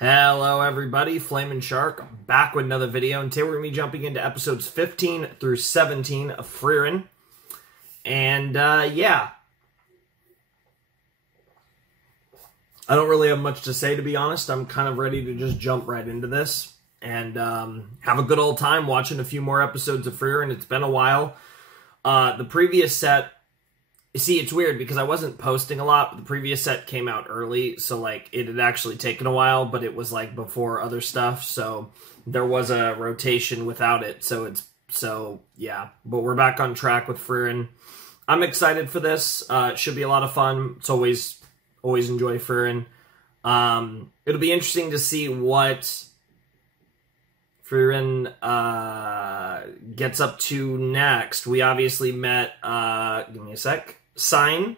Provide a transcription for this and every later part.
Hello everybody, Flamin' Shark, back with another video, and today we're going to be jumping into episodes 15 through 17 of Frieren. And, yeah. I don't really have much to say, to be honest. I'm kind of ready to just jump right into this and have a good old time watching a few more episodes of Frieren. It's been a while. The previous set... See, it's weird because I wasn't posting a lot, but the previous set came out early, so, like, it had actually taken a while, but it was, like, before other stuff, so there was a rotation without it, so, yeah. But we're back on track with Frieren. I'm excited for this. It should be a lot of fun. It's always enjoy Frieren. It'll be interesting to see what Frieren gets up to next. We obviously met, give me a sec, Sign,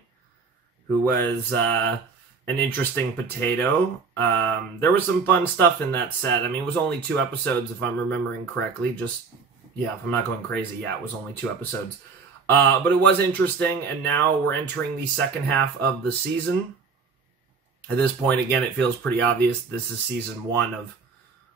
who was an interesting potato. There was some fun stuff in that set. I mean, it was only 2 episodes, if I'm remembering correctly. Just, yeah, if I'm not going crazy, yeah, it was only 2 episodes. But it was interesting, and now we're entering the second half of the season. At this point, again, it feels pretty obvious this is season 1 of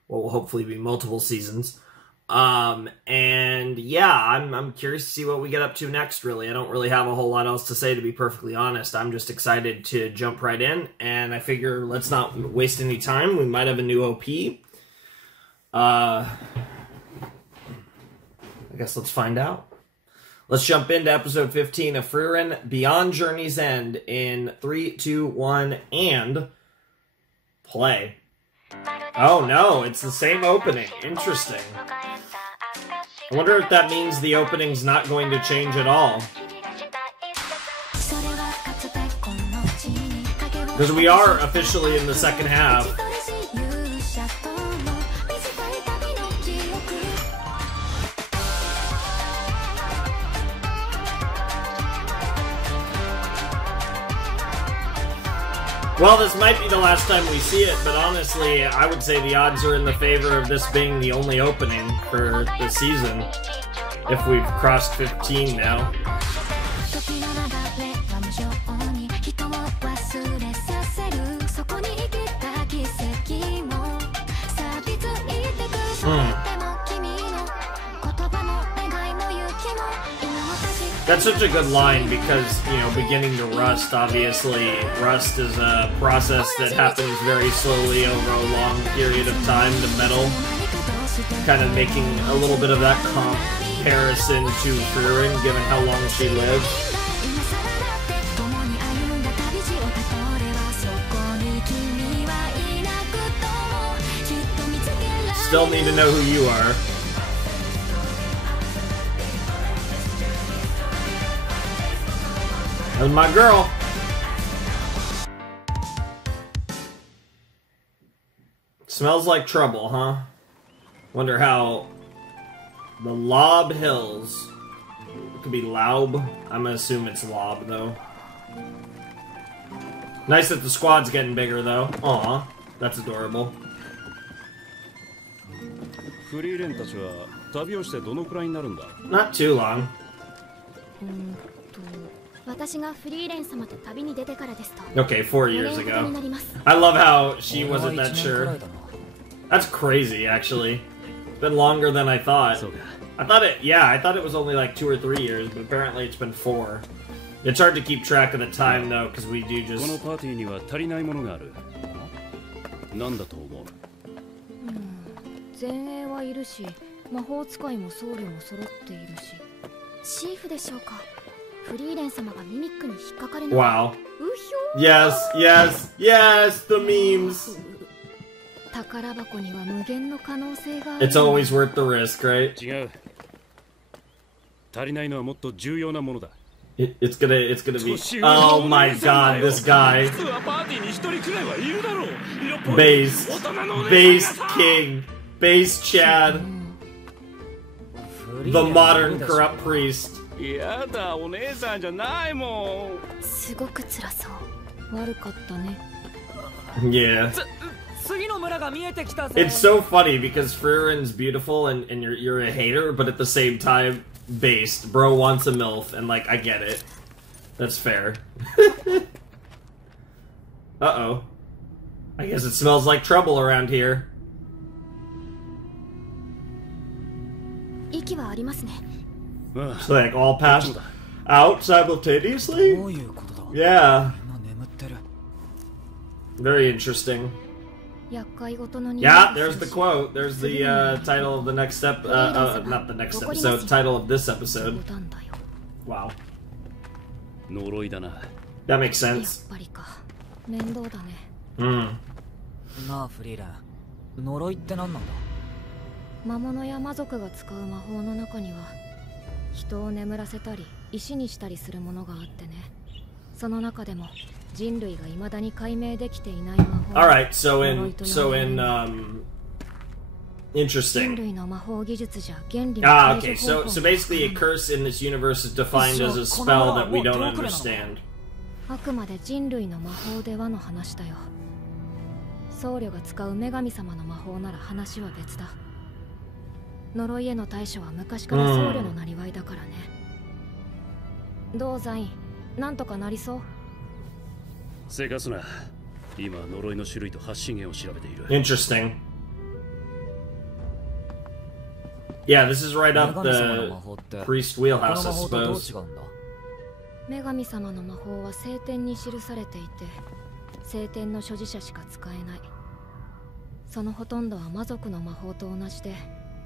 what will hopefully be multiple seasons. And yeah, I'm curious to see what we get up to next, really. I don't really have a whole lot else to say, to be perfectly honest. I'm just excited to jump right in, and I figure let's not waste any time. We might have a new OP. I guess let's find out. Let's jump into episode 15 of Frieren, Beyond Journey's End, in 3, 2, 1, and play. Oh no, it's the same opening. Interesting. I wonder if that means the opening's not going to change at all. Because we are officially in the second half. Well, this might be the last time we see it, but honestly, I would say the odds are in the favor of this being the only opening for the season, if we've crossed 15 now. That's such a good line because, you know, beginning to rust, obviously, rust is a process that happens very slowly over a long period of time to metal. Kind of making a little bit of that comparison to Frieren, given how long she lived. Still need to know who you are. That was my girl. Smells like trouble, huh? Wonder how the Lob Hills. It could be Laub. I'm gonna assume it's Lob, though. Nice that the squad's getting bigger, though. Aw, that's adorable. Not too long. Okay, 4 years ago. I love how she wasn't that sure. That's crazy, actually. It's been longer than I thought. I thought it was only like 2 or 3 years, but apparently it's been 4. It's hard to keep track of the time, though, because we do just... Wow. Yes, yes, yes, the memes. It's always worth the risk, right? It's gonna be... Oh my god, this guy. Based King. Based Chad. The modern corrupt priest. Yeah. It's so funny because Frieren's beautiful and you're a hater, but at the same time, based. Bro wants a MILF, and like, I get it. That's fair. Uh-oh. I guess it smells like trouble around here. 息はありますね。 So like all passed out simultaneously? Yeah. Very interesting. Yeah, there's the quote. There's the title of the next step. Not the next episode. Title of this episode. Wow. That makes sense. 面倒だね。なあフリーレン、呪いって何なんだ？魔物や魔族が使う魔法の中には人を眠らせたり石にしたりするものがあってね。その中でも人類が未だに解明できていない魔法。Alright, so in interesting. Okay, so basically a curse in this universe is defined as a spell that we don't understand. あくまで人類の魔法ではの話だよ。僧侶が使う女神様の魔法なら話は別だ。呪いへの対処は昔から僧侶のなりわいだからね。どうザイン、なんとかなりそう？せかすな。今呪いの種類と発信源を調べている。Interesting. Yeah, this is right up the priest wheelhouse, I suppose. 女神様の魔法は聖典に記されていて、聖典の所持者しか使えない。そのほとんどは魔族の魔法と同じで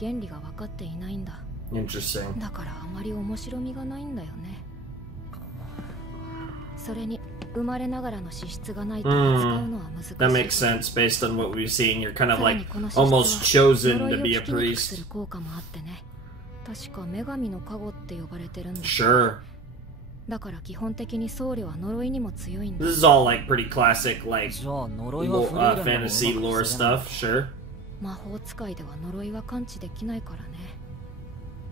原理が分かっていないんだ。Interesting. だからあまり面白みがないんだよね。それに生まれながらの資質がないと使うのは難しい。That makes sense based on what we've seen. You're kind of like almost chosen to be a priest. 効果もあってね。確か女神の加護って呼ばれてるんだ。Sure. だから基本的に僧侶は呪いにも強いんだ。This is all like pretty classic like fantasy lore stuff. Sure. 魔法使いでは呪いは感知できないからね。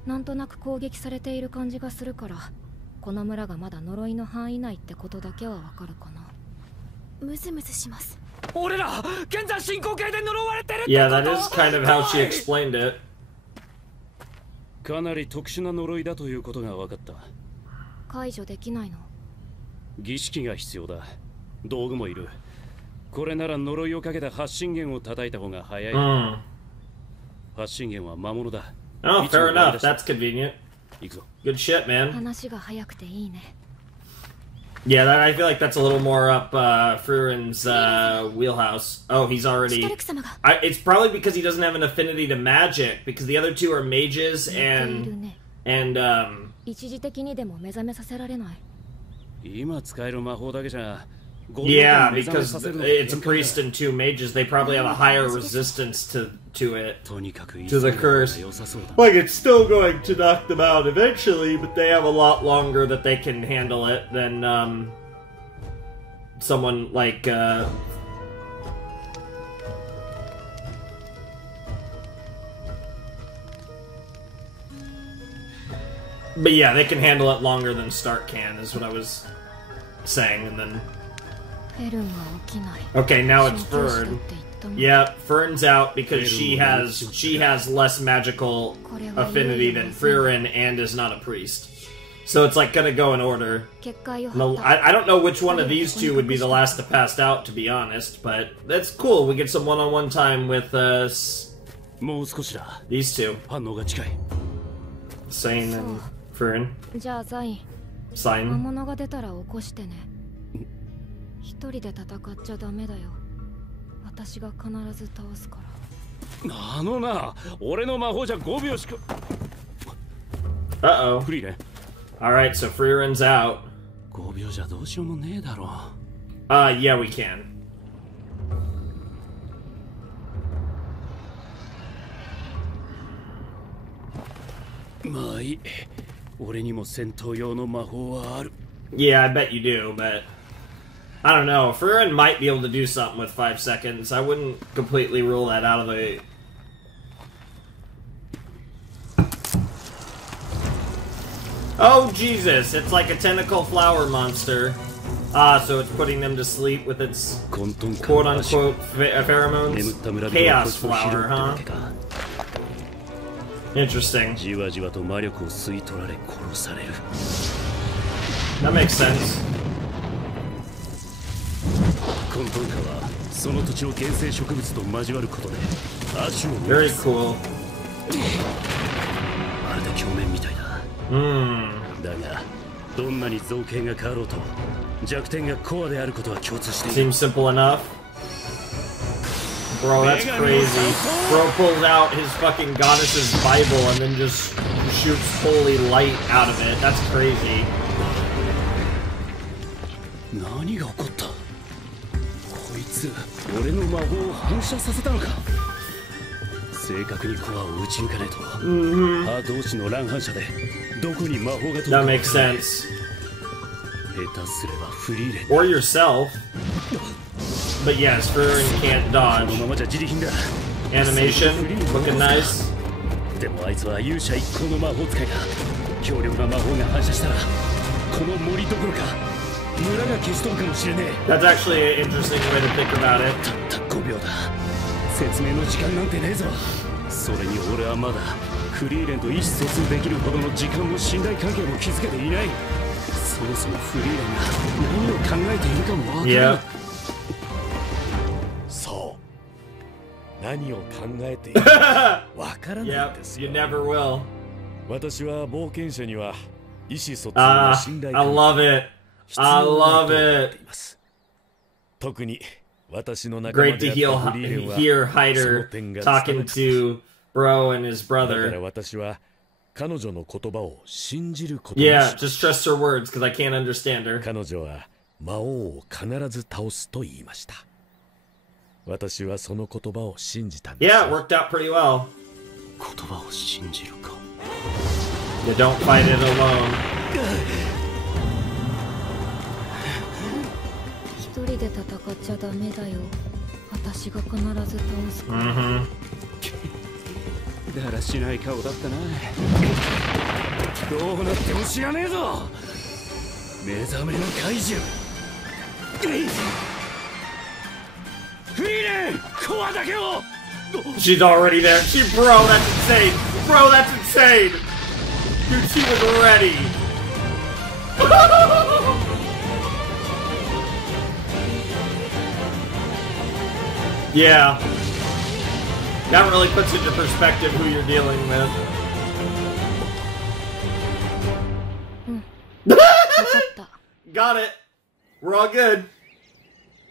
なんとなく攻撃されている感じがするから、この村がまだ呪いの範囲内ってことだけはわかるかな。ムズムズします。俺ら現在進行形で呪われてるってこと？ Yeah, that is kind of how she explained it. かなり特殊な呪いだということが分かった。解除できないの？儀式が必要だ。道具もいる。これなら呪いをかけた発信源を叩いた方が早い。発信源は魔物だ。Oh, fair enough. That's convenient. Good shit, man. 話が早くていいね。Yeah, I feel like that's a little more up Friren's wheelhouse. Oh, he's already... it's probably because he doesn't have an affinity to magic, because the other two are mages and 一時的にでも目覚めさせられない。今使える魔法だけじゃ。Yeah, because it's a priest and two mages, they probably have a higher resistance to it, to the curse. Like, it's still going to knock them out eventually, but they have a lot longer that they can handle it than, someone like, But yeah, they can handle it longer than Stark can, is what I was saying, and then... Okay, now it's Furn. Yeah, Fern's out because she has less magical affinity than Frieren and is not a priest. So it's like gonna go in order. No, I don't know which one of these two would be the last to pass out, to be honest, but that's cool. We get some one-on-one time with these two. Sane and Frieren. Sane. 一人で戦っちゃダメだよ。私が必ず倒すから。あのな、俺の魔法じゃ5秒しか。Uh-oh. フリーレン。Alright, so Friren's out. 5秒じゃどうしようもねえだろ。Yeah, we can. まあいい。俺にも戦闘用の魔法はある。Yeah, I bet you do, but I don't know. Frieren might be able to do something with 5 seconds. I wouldn't completely rule that out of the... Oh, Jesus! It's like a tentacle flower monster. So it's putting them to sleep with its quote-unquote pheromones? Chaos flower, huh? Interesting. That makes sense. その土地の原生植物と交わることで足を Very cool. まるで鏡面みたいだ。だがどんなに造形が変わろうと弱点がコアであることは共通している。 Seems simple enough. Bro, that's crazy. Bro pulls out his fucking goddess's Bible and then just shoots holy light out of it. That's crazy. 何が起こった？こいつ俺の魔法を反射させたのか。正確にコアを撃ち抜かないと。歯同士の乱反射でどこに魔法が飛ぶか。 That makes sense. 下手すればフリーレン Or yourself. But yes, Furīren can't dodge. このままじゃ自力だ。 Animation, looking nice. でもあいつは勇者一行の魔法使いだ。強力な魔法が反射したらこの森どころか村が消し飛ぶかもしれねえ。 That's actually an interesting way to think about it. たった5秒だ。説明の時間なんてねえぞ。それに俺はまだフリーレンと意思疎通できるほどの時間も信頼関係も築けていない。そもそもフリーレンが何を考えているかもわからない。Yeah. そう。何を考えているかわからないんです Yep, よ。 you never will. 私は冒険者には意思疎通の信頼 I 関係 love it. 必要 I ないと love 思って it. います。特に私の仲間 Great で to あったフリーレンは hear その Hyder 点が talking 伝 to Bro and his わる。だから brother. 私は彼女の言葉を信じることに Yeah, し just trust her words because I can't understand her. 彼女は魔王を必ず倒すと言いました。私はその言葉を信じたんです。 Yeah, it worked out pretty well. 言葉を信じるか。 You don't fight it alone. 一人で戦っちゃダメだよ。私が必ず倒すから。だらしない顔だったな。どうなっても知らねえぞ。目覚めの怪獣。フリーレン、コアだけを。 She's already there. Bro, that's insane. Bro, that's insane. Dude, she was ready. Yeah. That really puts into perspective who you're dealing with. 分かった。 Got it. We're all good.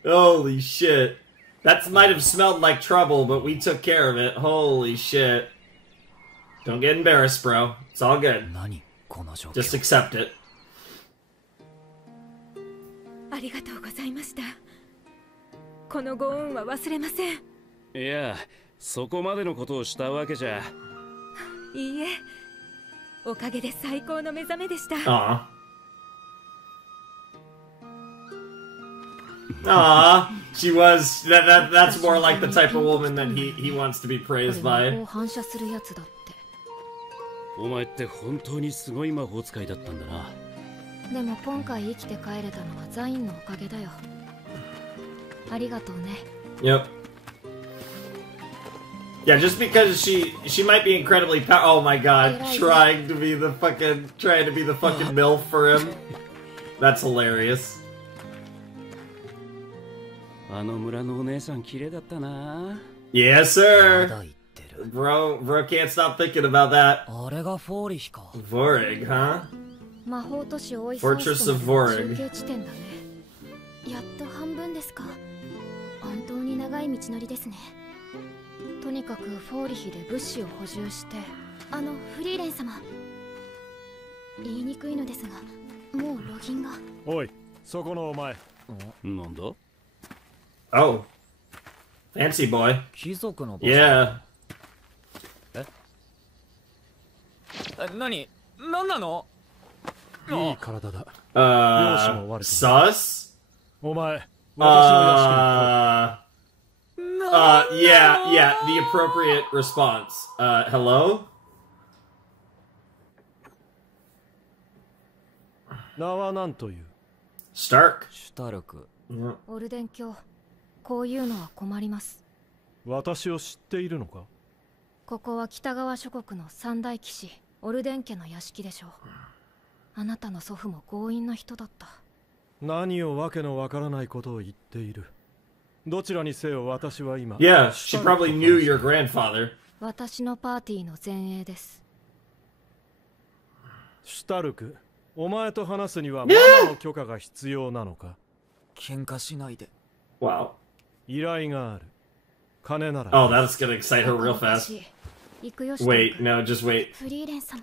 Holy shit. That might have smelled like trouble, but we took care of it. Holy shit. Don't get embarrassed, bro. It's all good. 何この状況。 Just accept it. ありがとうございました。このご恩は忘れません。いや、そこまでのことをしたわけじゃ。いいえ、おかげで最高の目覚めでした。Aw. Aw. She was. That's more like the type of woman that he wants to be これ praised 魔 by. 法を反射するやつだって。お前って本当にすごい魔法使いだったんだな。でも今回生きて帰れたのはザインのおかげだよ。ありがとうね。 Yep. Yeah, just because she might be incredibly oh my god, trying to be the fucking MILF for him. That's hilarious. あの村のお姉さん綺麗だったな。 Yes, ま sir. だ言ってる。 Bro can't stop thinking about that. あれがフォーリヒか。 Vorig, huh? 魔法都市オイ Fortress of Vorig. 中継地点だね。やっと半分ですか。本当に長い道のりですね。とにかくフォーリヒで物資を補充して。フリーレン様。言いにくいのですが、もうロギンが。おい、そこのお前。なんだ Oh. Fancy boy. 貴族の Yeah. 何なのいい体だ。 Sus? お前、私の屋敷に来い。Yeah, the appropriate response. Hello? 名は何という？ Stark? シュタルク。オルデン教、こういうのは困ります。私を知っているのか？ここは北側諸国の三大騎士オルデン家の屋敷でしょう。あなたの祖父も強引な人だった。何をわけのわからないことを言っている。どちらにせよ私は今 Yeah, she probably knew your grandfather. 私のパーティーの前衛です。シュタルク、お前と話すにはママの許可が必要なのか？喧嘩しないで。Wow. 依頼がある。金なら。Oh, that's gonna excite her real fast. Wait, no, just wait. フリーレン様。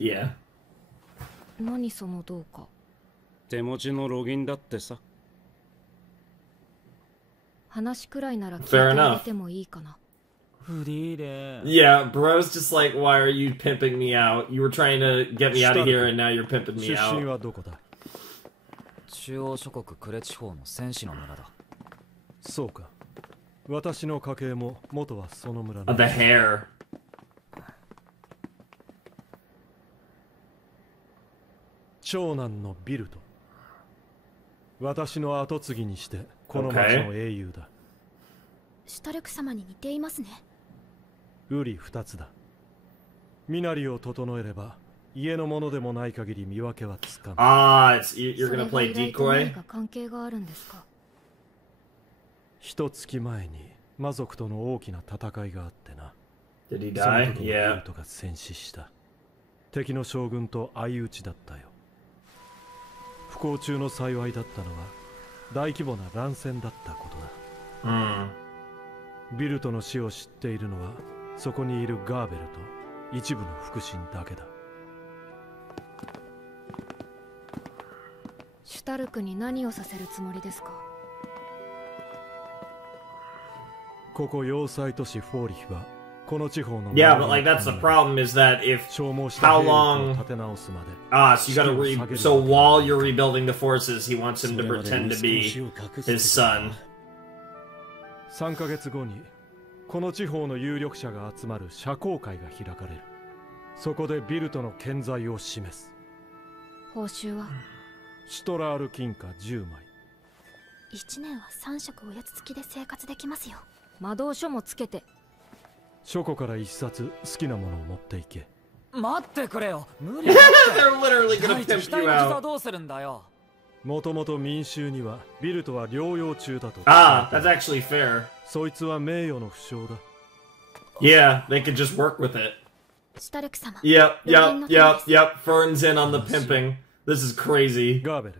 Yeah. 何そのどうか。手持ちのロギンだってさ。話くらいなら聞いてあげてもいいかな。フリーレン。Yeah, bro's just like, why are you pimping me out? You were trying to get me out of here and now you're pimping me 出身 out. はどこだ？中央諸国クレ地方の戦士の村だ。そうか。私の家系も元はその村だ。The hair. 長男のビルト。私の後継ぎにしてこの町の英雄だ。シュタルク様に似ていますね。ウリ二つだ。身なりを整えれば家のものでもない限り見分けはつかAh, ない。you're gonna play decoy? 何か関係があるんですか？一月前に魔族との大きな戦いがあってな。Did he その die? 時にビ Yeah. ルトが戦死した。敵の将軍と相打ちだったよ。不幸中の幸いだったのは大規模な乱戦だったことだ。ビルトの死を知っているのはそこにいるガーベルと一部の腹心だけだ。シュタルクに何をさせるつもりですか？ここ要塞都市フォーリヒはこの地方の Yeah, but like that's the problem is that if 消耗した how 兵力を long 立て直すまで so you gotta so while you're rebuilding the forces, he wants him to pretend to be his son. 3ヶ月後にこの地方の有力者が集まる社交会が開かれる。そこでビルトの健在を示す。報酬はシュトラール金貨10枚。1年は3食おやつ付きで生活できますよ。魔導書もつけて。書庫から一冊好きなものを持っていけ。待ってくれよ。無理だって。They're literally gonna 第一 pimp 額 you の実は out. どうするんだよ。もともと民衆にはビルトは療養中だと。Ah, that's actually fair. そいつは名誉の負傷だ。Yeah, they could just work with it. シュタルク様。Yep. Fern's in on the pimping. This is crazy. ガーベル、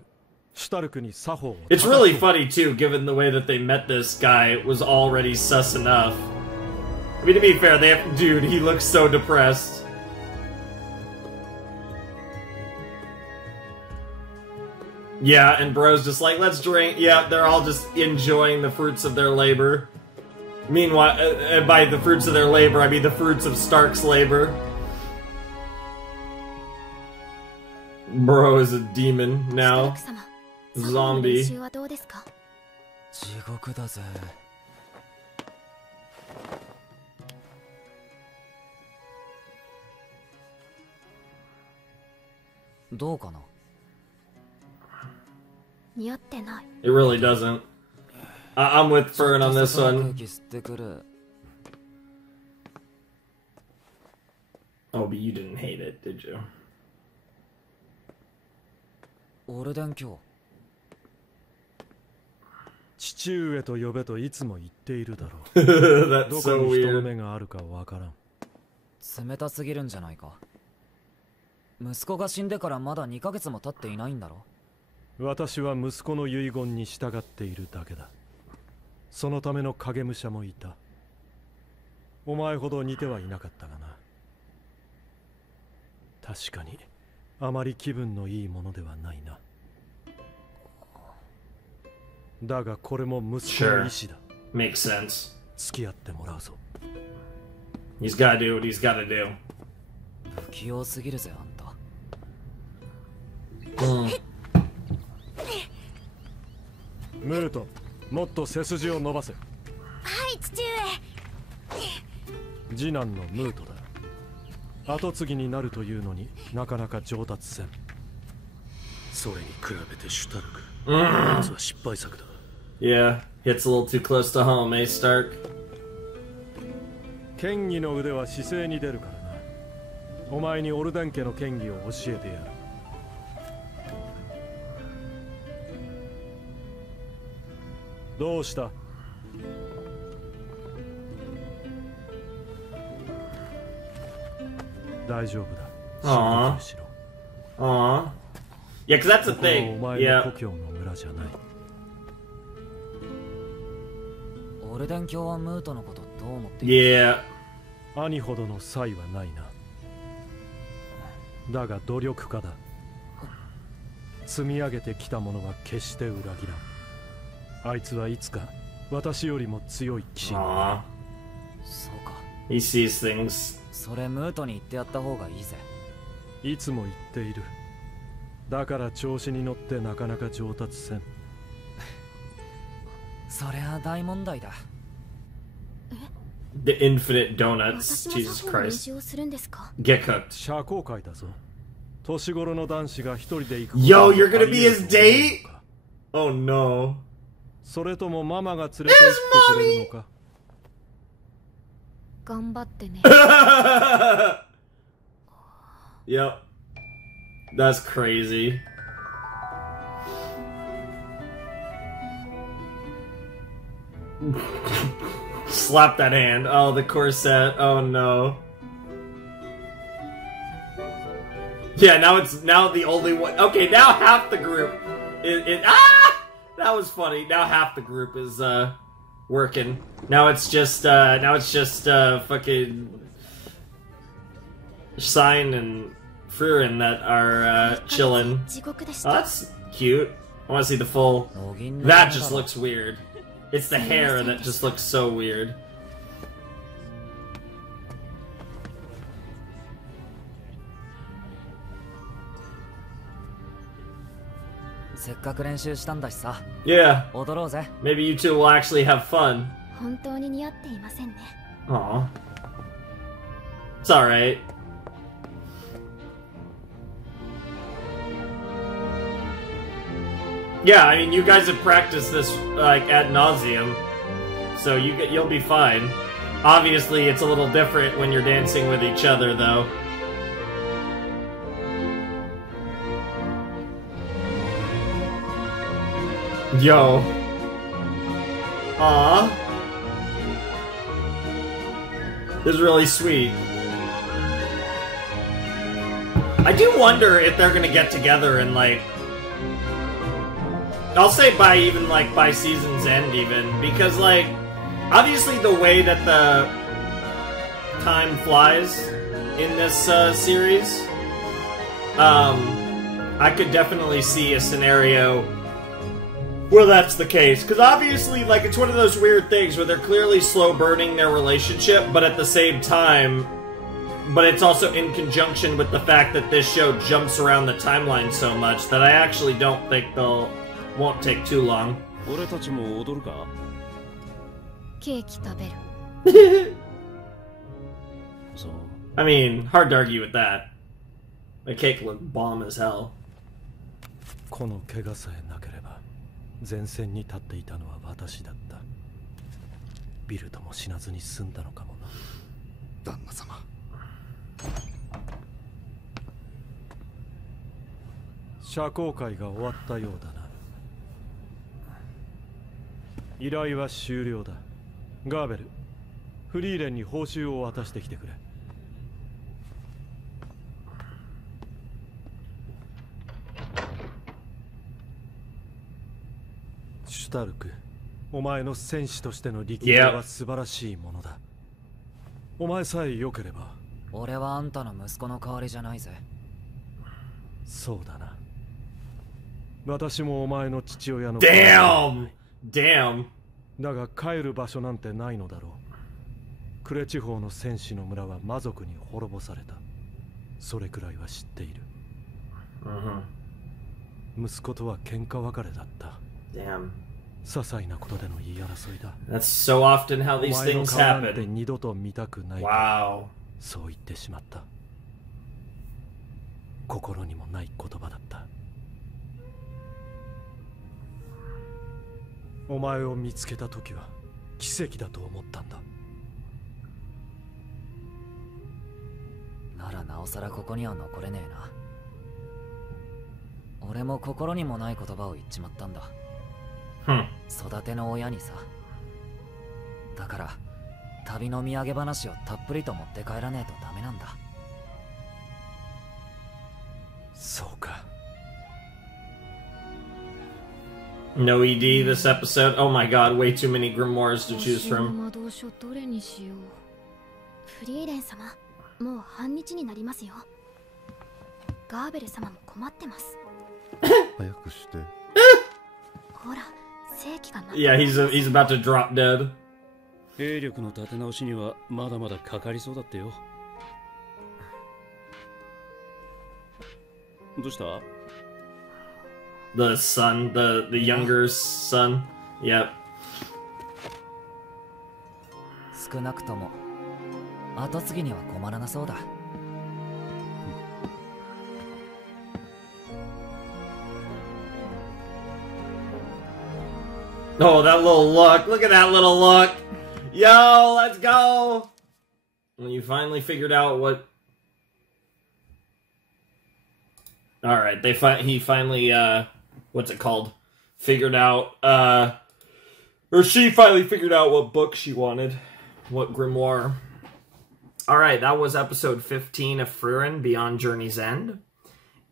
シュタルクに作法を。It's really funny too, given the way that they met this guy was already sus enough. I mean, to be fair, dude, he looks so depressed. Yeah, and bro's just like, let's drink. Yeah, they're all just enjoying the fruits of their labor. Meanwhile, by the fruits of their labor, I mean the fruits of Stark's labor. Bro is a demon now. シュタルク様。 Zombie. 作法の練習はどうですか？地獄だぜ。どうかな？似合ってない。It really doesn't. I'm with Fern on this 空 one. 気吸ってくる。Oh, but you didn't hate it, did you? オルデン教。父上と呼べといつも言っているだろう。 That's どこ so に人の weird. 目があるかわからん。冷たすぎるんじゃないか。息子が死んでからまだ2ヶ月も経っていないんだろ。私は息子の遺言に従っているだけだ。そのための影武者もいた。お前ほど似てはいなかったがな。確かにあまり気分のいいものではないな。だがこれも息子の意志だ。Makes sense. 付き合ってもらうぞ。He's gotta do what he's gotta do. 不器用すぎるぜあんた。ムート、もっと背筋を伸ばせ。はい、父上。次男のムートだ。後継ぎになるというのになかなか上達せん。それに比べてシュタルク、やつは失敗作だ。Yeah, hits a little too close to home, eh, Stark? 剣技の腕は姿勢に出るからな。お前にオルデン家の剣技を教えてやる。どうした？大丈夫だ。Aww. Aww. Yeah, because that's the thing. Yeah. 故郷の村じゃない。オルデン教はムートのことどう思っている？ Yeah. 兄ほどの才はないな。だが努力家だ。積み上げてきたものは決して裏切らん。あいつはいつか私よりも強い騎士。Aww. そうか。 He sees things. それムートに言ってやった方がいいぜ。いつも言っている。だから調子に乗ってなかなか上達せん。そりゃ大問題だ。The infinite donuts. Jesus Christ. Get cooked. 社交界だぞ。年頃の男子が一人で行く。Yo, you're gonna be his date? Oh no. それともママが連れて行ってくれるのか。頑張ってね。Yep. That's crazy. Slap that hand. Oh, the corset. Oh no. Yeah, now the only one. Okay, now half the group that was funny. Now half the group is working. Now it's just fucking Sign and Frieren that are chilling. Oh, that's cute. I want to see the full. That just looks weird. It's the hair that just looks so weird. Yeah. Maybe you two will actually have fun. Aw. It's alright. Yeah, I mean, you guys have practiced this, like, ad nauseum, so you'll be fine. Obviously, it's a little different when you're dancing with each other, though. Yo. Aww. This is really sweet. I do wonder if they're gonna get together and, like... I'll say by season's end even, because like, obviously the way that the time flies in this series, I could definitely see a scenario where that's the case, because obviously like it's one of those weird things where they're clearly slow burning their relationship, but at the same time, but it's also in conjunction with the fact that this show jumps around the timeline so much that I actually don't think won't take too long. I mean, hard to argue with that. The cake looked bomb as hell. この怪我さえなければ前線に立っていたのは私だった。ビルドも死なずに済んだのかもな。旦那様。社交会が終わったようだな。依頼は終了だ。ガーベル、フリーレンに報酬を渡してきてくれ。シュタルク、お前の戦士としての力量は素晴らしいものだ。お前さえ良ければ。俺はあんたの息子の代わりじゃないぜ。そうだな。私もお前の父親の。Damn! だが帰る場所なんてないのだろう。クレ地方の戦士の村は魔族に滅ぼされた。それくらいは知っている。息子とは喧嘩別れだった。Damn. 些細なことでの言い争いだ。That's so often how these things happen. 二度と見たくない。Wow. そう言ってしまった。心にもない言葉だった。お前を見つけた時は奇跡だと思ったんだ。ならなおさらここには残れねえな。俺も心にもない言葉を言っちまったんだ。育ての親にさ。だから旅の土産話をたっぷりと持って帰らねえとダメなんだ。そうか。 No ED this episode. Oh my god, way too many grimoires to choose from. フリーレン様、もう半日になりますよ。ガーベル様も困ってます。早くして。ほら、正気がな。Yeah, he's about to drop dead. 兵力の立て直しにはまだまだかかりそうだってよ。どうした？ The son, the younger son. Yep. 少なくとも後継ぎには困らなそうだ。Oh, that little look. Look at that little look. Yo, let's go. Well, you finally figured out what... Alright, he finally, what's it called? Figured out, or she finally figured out what book she wanted. What grimoire. Alright, that was episode 15 of Frieren, Beyond Journey's End.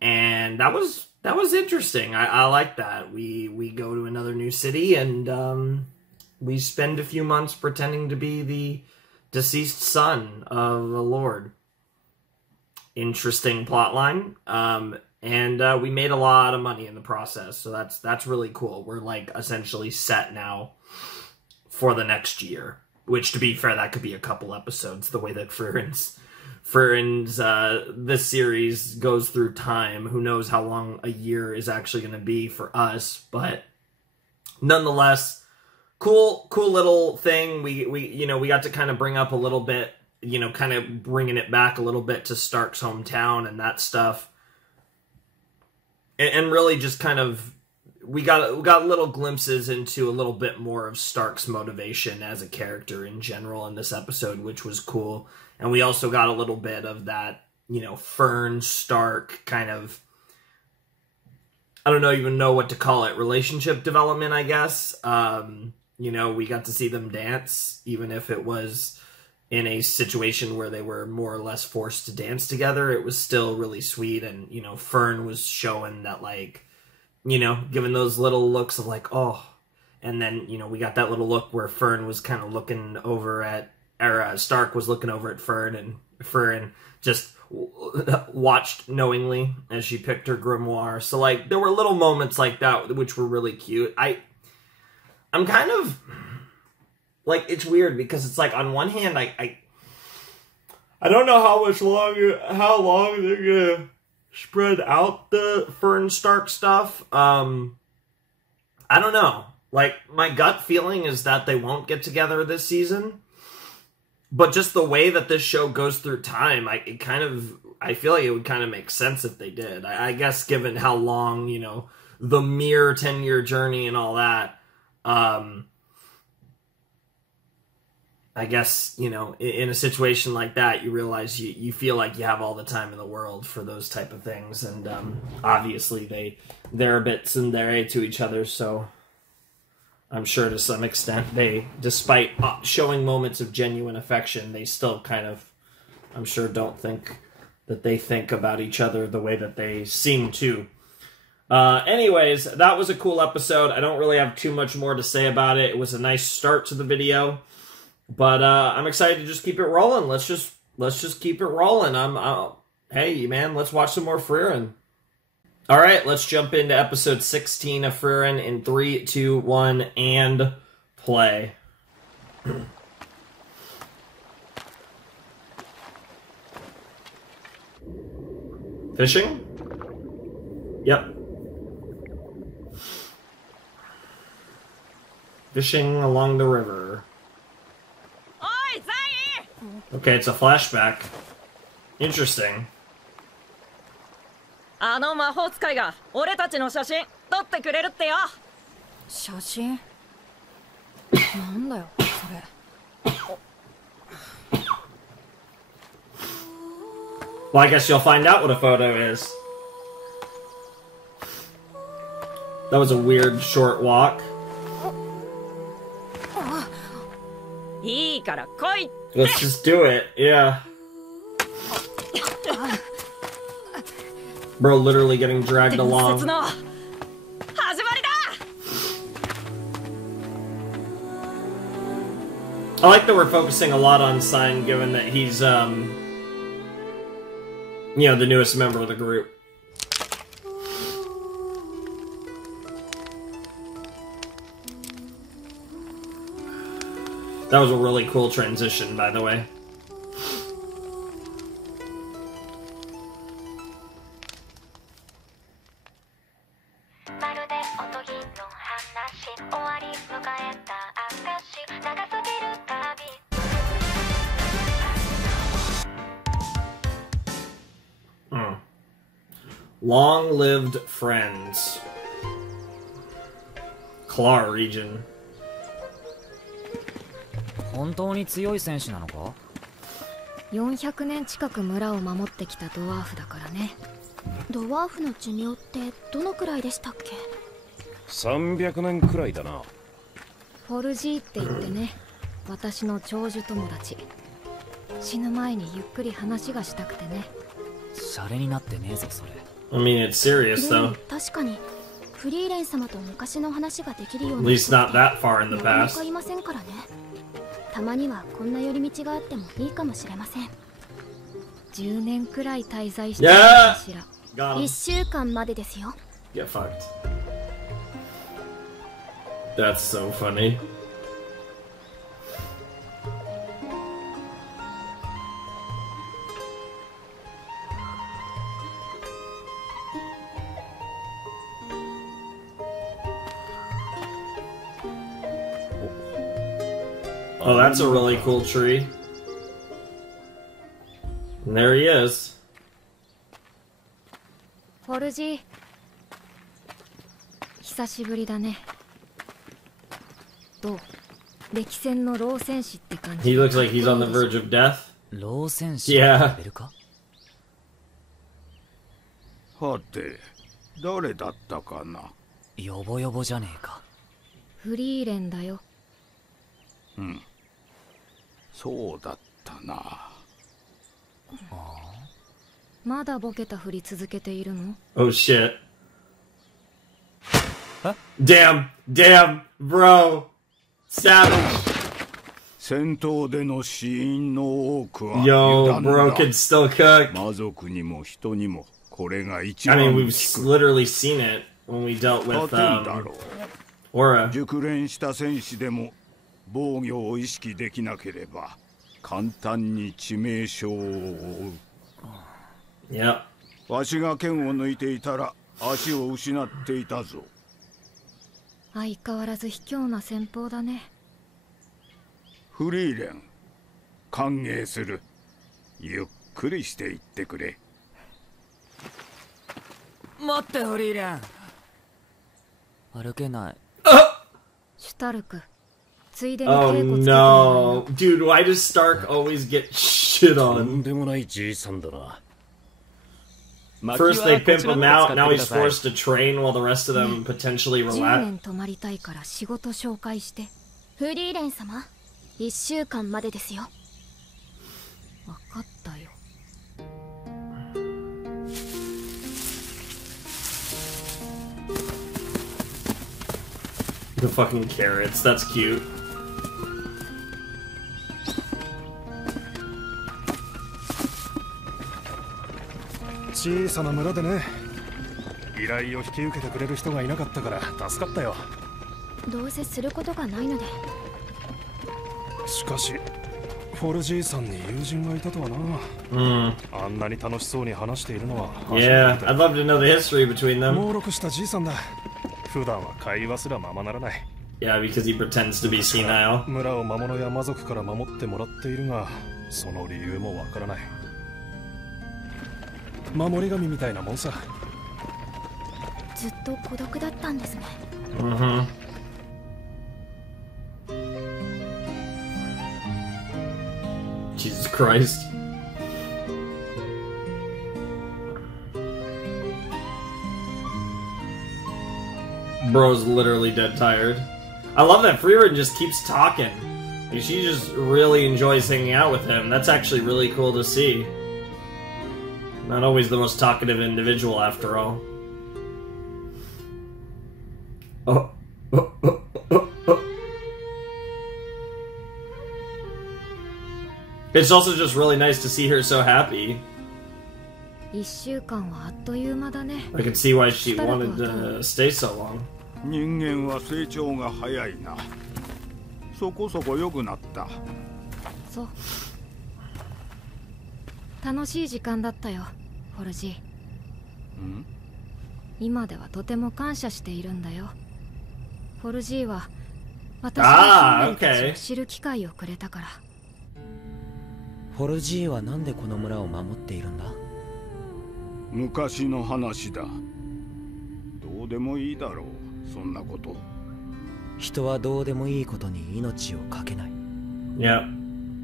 And that was interesting. I like that. We go to another new city and we spend a few months pretending to be the deceased son of the Lord. Interesting plotline. And we made a lot of money in the process, so that's really cool. We're like essentially set now for the next year. Which, to be fair, that could be a couple episodes, the way that Frierin's this series goes through time. Who knows how long a year is actually going to be for us, but nonetheless, cool little thing. We got to kind of bring up a little bit, kind of bringing it back a little bit to Stark's hometown and that stuff. And really just kind of, we got little glimpses into a little bit more of Stark's motivation as a character in general in this episode, which was cool. And we also got a little bit of that, Fern Stark kind of, I don't even know what to call it, relationship development, I guess. We got to see them dance, even if it was in a situation where they were more or less forced to dance together. It was still really sweet, and, Fern was showing that, like, giving those little looks of like, oh, and then, we got that little look where Fern was kind of looking over at, or Stark was looking over at Fern, and Fern just watched knowingly as she picked her grimoire. So, like, there were little moments like that which were really cute. I'm kind of, like, it's weird because it's like, on one hand, I don't know how long they're gonna spread out the Fern Stark stuff. I don't know. Like, my gut feeling is that they won't get together this season. But just the way that this show goes through time, I feel like it would kind of make sense if they did. I guess given how long, the mere 10-year journey and all that, I guess, in a situation like that, you realize you feel like you have all the time in the world for those type of things. And obviously they're a bit tsundere to each other, so I'm sure to some extent they, despite showing moments of genuine affection, they still kind of, I'm sure, don't think that they think about each other the way that they seem to. Anyways, that was a cool episode. I don't really have too much more to say about it. It was a nice start to the video. But I'm excited to just keep it rolling. Let's just keep it rolling. Hey man, let's watch some more Frieren. All right, let's jump into episode 16 of Frieren in 3, 2, 1, and play. Fishing? Yep. Fishing along the river. Okay, it's a flashback. Interesting. あの魔法使いが俺たちの写真撮ってくれるってよ。写真？なんだよ、それ。Well, I guess you'll find out what a photo is. That was a weird short walk. いいから来い。 Let's just do it. Yeah. Bro, literally getting dragged 伝 along. 説の始まりだ。 I like that we're focusing a lot on Sign, given that he's, you know, the newest member of the group. That was a really cool transition, by the way. Long-lived friends. Klar region. 本当に強い戦士なのか？ 400年近く村を守ってきたドワーフだからね。ドワーフの寿命ってどのくらいでしたっけ？300年くらいだな。フォルジーって言ってね、私の長寿友達。死ぬ前にゆっくり話がしたくてね。シャレになってねえぞそれ。I mean, it's serious, で though. も確かにフリーレン様と昔の話ができるよう At な least not that far in the なかな past. かいませんからね。たまにはこんな寄り道があってもいいかもしれません。10年くらい滞在してるのかしら。Got him. 1週間までですよ。 Get fucked. That's so funny. Oh, that's a really cool tree. And there he is. フォルジー。久しぶりだね。どう？歴戦の老戦士って感じ。 He looks like he's on the verge of death. 老戦士 Yeah. のレベルか？はて、誰だったかな。ヨボヨボじゃねえか。フリーレンだよ。うん。そうだったな。まだボケたふり続けているの？ Oh shit. Damn, damn, bro. Savage. 戦闘での死因の多くは Yo, 油断 bro だ。 can still cook. 魔族にも人にもこれが一 I 番 mean, 効 we've く。 literally seen it when we dealt 勝 with てんだろう。 Aura. 熟練した戦士でも防御を意識できなければ簡単に致命傷を負う。 Yep. わしが剣を抜いていたら足を失っていたぞ。相変わらず卑怯な戦法だね。フリーレン、歓迎する。ゆっくりしていってくれ。待ってフリーレン。歩けない。シュタルク。ついでに稽 Oh 古つけてみる no. よ。 Dude, why does Stark always get shit と on? んでもないじいさんだな。 First they pimp him out, now he's forced to train while the rest of them potentially 10 relax. 年泊まりたいから仕事紹介して。フリーレン様、1週間までですよ。わかったよ。 The fucking carrots, that's cute. 小さな村でね、依頼を引き受けてくれる人がいなかったから助かったよ。どうせすることがないので。しかしフォルジーさんに友人がいたとはな。あんなに楽しそうに話しているのは初めて。 Yeah, I'd love to know the history between them. 猛録したじいさんだ。普段は会話すらままならない。 Yeah, because he pretends to be senile. 村を魔物や魔族から守ってもらっているが、その理由もわからない。守り神みたいなもんさ。ずっと孤独だったんですね。Jesus Christ. Bro's literally dead tired. I love that Frieren just keeps talking. She just really enjoys hanging out with him. That's actually really cool to see. Not always the most talkative individual, after all. Oh. It's also just really nice to see her so happy. I can see why she wanted to stay so long. 人間は成長が早いな。そこそこ良くなった。そう。楽しい時間だったよ、フォルジー。ん？今ではとても感謝しているんだよ。フォルジーは私がヒンメルたちを知る機会をくれたから。フォルジーはなんでこの村を守っているんだ？昔の話だ。どうでもいいだろう。そんなこと。人はどうでもいいことに命をかけない。Yep.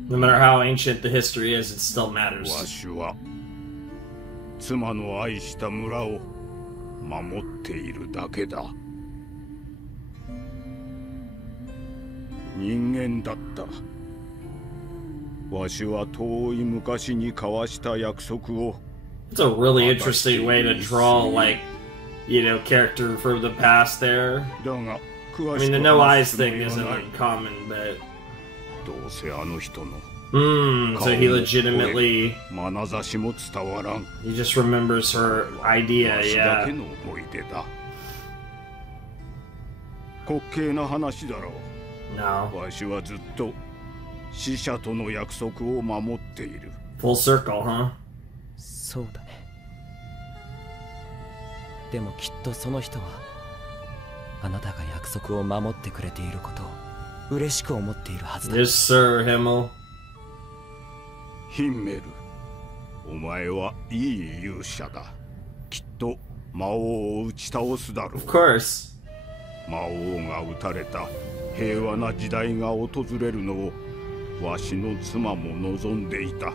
No matter how ancient the history is, it still matters. わしは妻の愛した村を守っているだけだ。人間だった。わしは遠い昔に交わした約束を。It's a really interesting way to draw, like, you know, character from the past there. I mean, the no eyes thing isn't uncommon, but... so he legitimately... He just remembers her idea, yeah. No. Full circle, huh? そうだね。でもきっとその人はあなたが約束を守ってくれていることを嬉しく思っているはずだ。Yes, sir, Himmel. ヒンメル、お前はいい勇者だ。きっと魔王を打ち倒すだろう。Of course. 魔王が撃たれた平和な時代が訪れるのをわしの妻も望んでいた。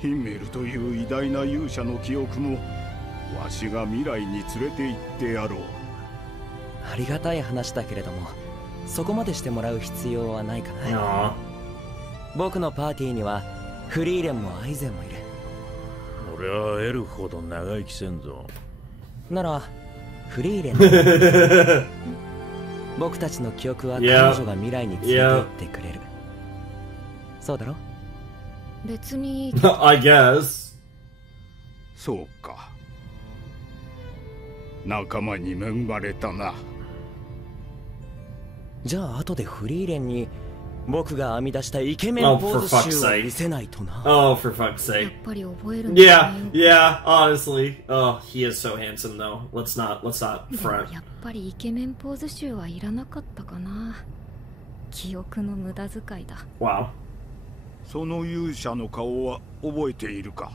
ヒンメルという偉大な勇者の記憶もわしが未来に連れて行ってやろう。ありがたい話だけれども、そこまでしてもらう必要はないかな。僕のパーティーにはフリーレンもアイゼンもいる。俺は得るほど長生きせんぞ。ならフリーレン僕たちの記憶は彼女が未来に連れて行ってくれる。そうだろ？別にI guess そうか。仲間に恵まれたな。じゃあ後でフリーレンに僕が編み出したイケメンポーズ集を見せないとな。Oh, for fuck's sake. やっぱり覚えるんだよ。Yeah, honestly. Oh, he is so handsome though. Let's not front. やっぱりイケメンポーズ集はいらなかったかな。記憶の無駄遣いだ。Wow. その勇者の顔は覚えているか？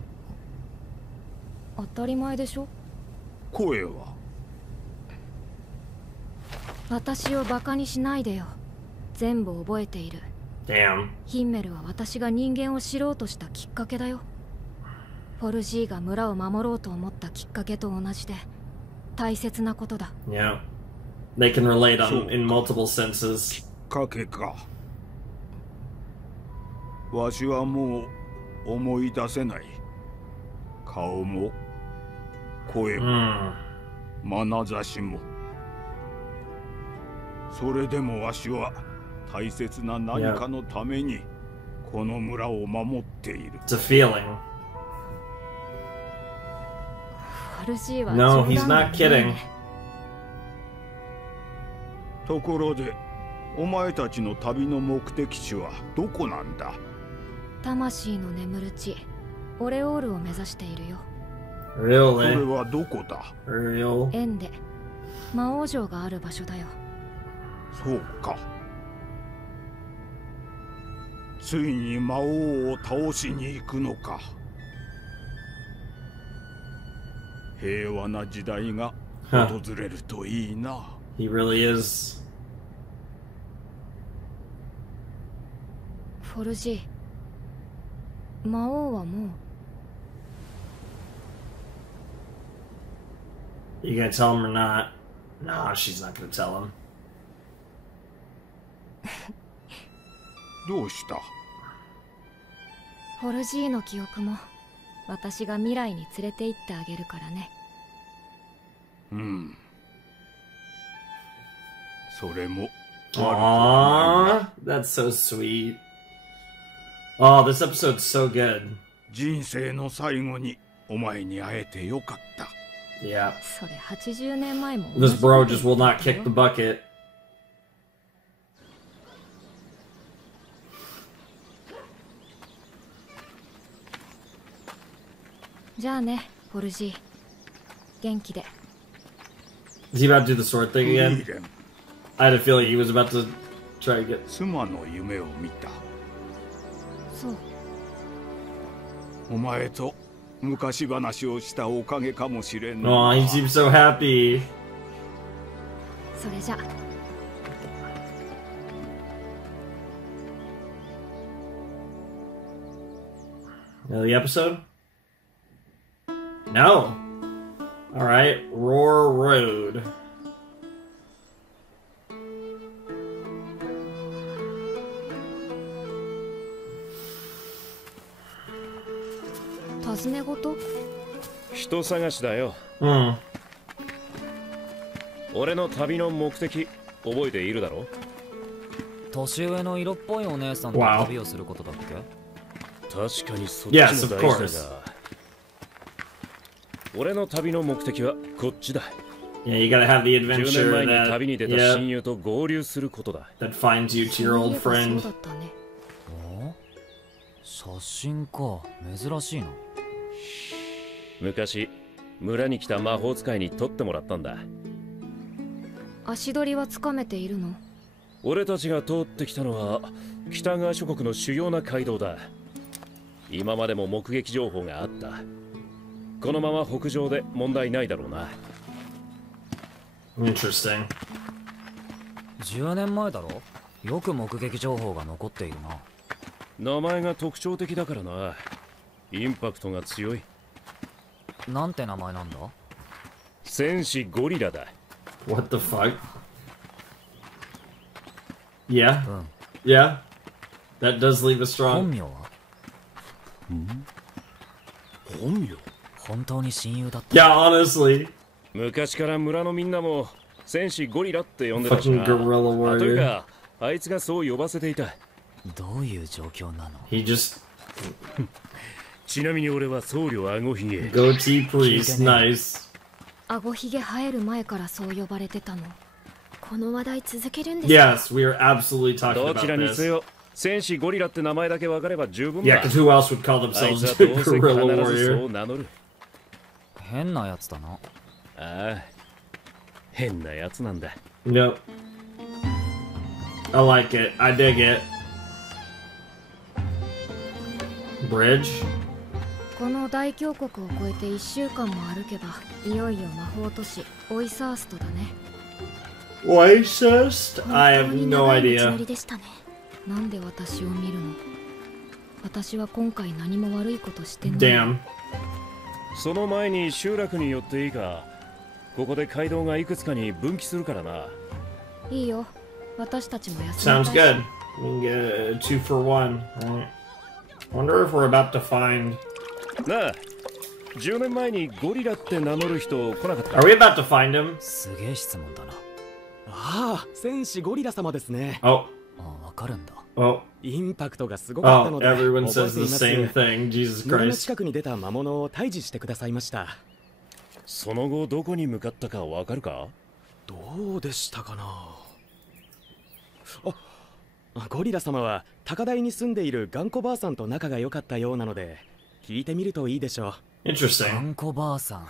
当たり前でしょ。声は？私をバカにしないでよ。全部覚えている。Damn. ヒンメルは私が人間を知ろうとしたきっかけだよ。フォルジーが村を守ろうと思ったきっかけと同じで大切なことだ。Yeah. They can relate in multiple senses. きっかけか。わしはもう思い出せない。顔も声も、眼差しも。それでもわしは大切な何かのためにこの村を守っている。It's a feeling. No, he's not kidding. ところで、お前たちの旅の目的地はどこなんだ？魂の眠る地、オレオールを目指しているよ。Really? それはどこだ？円で魔王城がある場所だよ。そうか。ついに魔王を倒しに行くのか。平和な時代が訪れるといいな。He really is. フォルジー、魔王はもう。You gonna tell him or not? No, she's not gonna tell him. どうした？フォルジーの記憶も私が未来に連れて行ってあげるからね。うん。それも。Aww, that's so sweet. Oh, this episode's so good. 人生の最後にお前に会えてよかった。Yeah. それ80年前も。This bro just will not kick the bucket. じゃあね、フォルジー。元気で。Is he about to do the sword thing again? I had a feeling he was about to try to get. 妻の夢を見た。そう。お前と昔話をしたおかげかもしれん。Oh, he seems so happy. それじゃ。The episode? No. All right, Roar Road. 人探しだよ。俺の旅の目的覚えているだろ？年上の色っぽいお姉さんと旅をすることだっけ？確かにそっちも大事だが、俺の旅の目的はこっちだ。Yeah, you gotta have the adventure 10年前に旅に出た親友と合流することだ。That finds you to your old friend. 写真か、珍しいな。昔村に来た魔法使いに撮ってもらったんだ。足取りはつかめているの？俺たちが通ってきたのは北側諸国の主要な街道だ。今までも目撃情報があった。このまま北上で問題ないだろうな。Interesting. 10年前だろ？よく目撃情報が残っているな。名前が特徴的だからな。インパクトが強い。なんて名前なんだ？戦士ゴリラだ。What the fuck? Yeah. Yeah. That does leave a strong. 本名は？本名？本当に親友だった。Yeah, honestly. 昔から村のみんなも戦士ゴリラって呼んでたしな。 Fucking gorilla warrior. というか、あいつがそう呼ばせていた。どういう状況なの？ He just ちなみに俺は僧侶あごひげ。Goatee priest, nice. あごひげ生える前からそう呼ばれてたの。この話題続けるんですか？ Yes, we are absolutely talking ど about ちらにせ this. よ、戦士ゴリラって名前だけ分かれば十分だ。 Yeah, because who else would call あい themselves つは a どうせ gorilla 必ずそう warrior? 名乗る。変なやつだな。ああ、変なやつなんだ。Nope. I like it. I dig it. Bridge? この大峡谷を越えて1週間も歩けば、いよいよ魔法都市オイサーストだね。Äußerst? I have no idea. なんで私を見るの？私は今回何も悪いことしてない。Damn. その前に集落に寄っていいか。ここで街道がいくつかに分岐するからな。いいよ。私たちも休み Sounds good. We can get 2 for 1. Right. Wonder if we're about to find. なあ、10年前にゴリラって名乗る人来なかった？ Are we about to find him? すげえ質問だな。ああ、戦士ゴリラ様ですね。Oh. ああ、わかるんだ。Oh. インパクトがすごかったの Oh, で。everyone says the same thing. Jesus 村の Christ. 近くに出た魔物を退治してくださいました。その後どこに向かったかわかるか？どうでしたかな。ゴリラ様は高台に住んでいる頑固ばあさんと仲が良かったようなので聞いてみるといいでしょう。Interesting. 頑固ばあさん。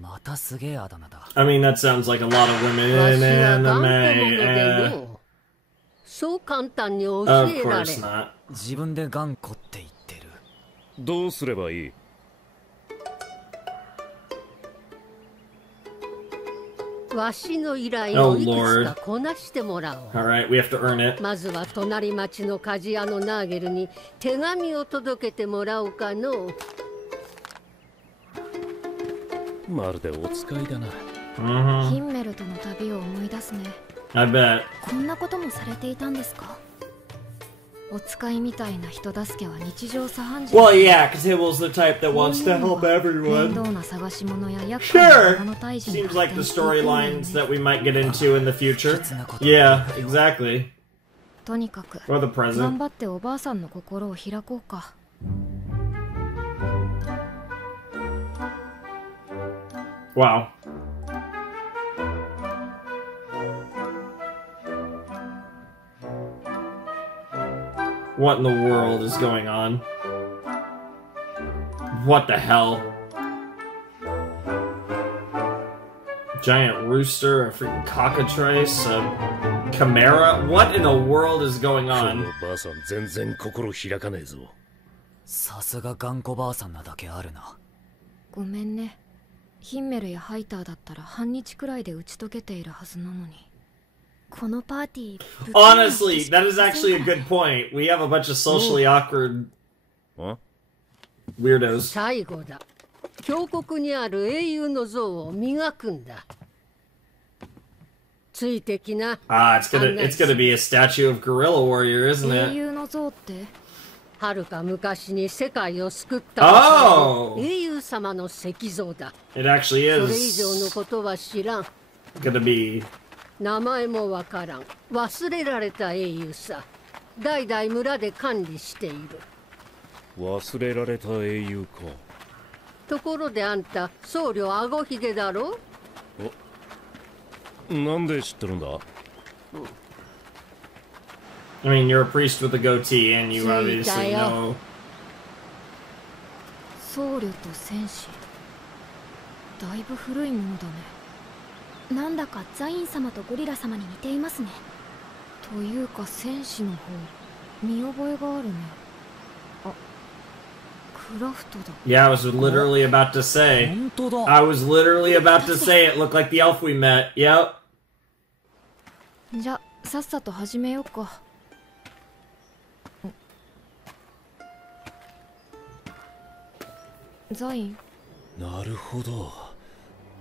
またすげえあだ名だ。I mean, that sounds like a lot of women in anime. そう簡単に教 Of えられ course not. 自分で頑固って言ってる。どうすればいい？わしの依頼をいくつかこなしてもらおう。Alright, we have to earn it. まずは隣町の鍛冶屋のナーゲルに手紙を届けてもらおうかの。まるでお使いだな。ヒンメルとの旅を思い出すね。I bet. こんなこともされていたんですか？お使いみたいな人助けは日常茶飯事。 Well, yeah, because Hibble's the type that wants to help everyone. 面倒な探し物や厄介な他の大臣 Seems like the storylines that we might get into in the future. Yeah, exactly. とにかく Or the present. 頑張っておばあさんの心を開こうか。Wow. What in the world is going on? What the hell? Giant rooster, a freaking cockatrice, a chimera? What in the world is going on? さすが頑固ばあさんなだけあるな。ごめんね。ヒンメルやハイターだったら半日くらいで打ち解けているはずなのに。このパーティー。Honestly, that is actually a good point. We have a bunch of socially awkward weirdos. 最後だ。峡谷にある英雄の像を磨くんだ。ついてきな。It's gonna be a statue of Gorilla Warrior, isn't it? 英雄の像って？はるか昔に世界を救った英雄様の石像だ。It actually is. それ以上のことは知らん。Gonna be. 名前もわからん。忘れられた英雄さ。代々村で管理している。忘れられた英雄か。ところであんた、僧侶あごひげだろ？なんで知ってるんだ？ I mean, you're a priest with a goatee, and you obviously know. 僧侶と戦士。だいぶ古いものだね。なんだかザイン様とゴリラ様に似ていますね。というか戦士の方、見覚えがあるね。あ、クラフトだ。Yeah, I was literally about to say. I was literally about to say it looked like the elf we met. Yep. じゃ、さっさと始めようか。ザイン。なるほど。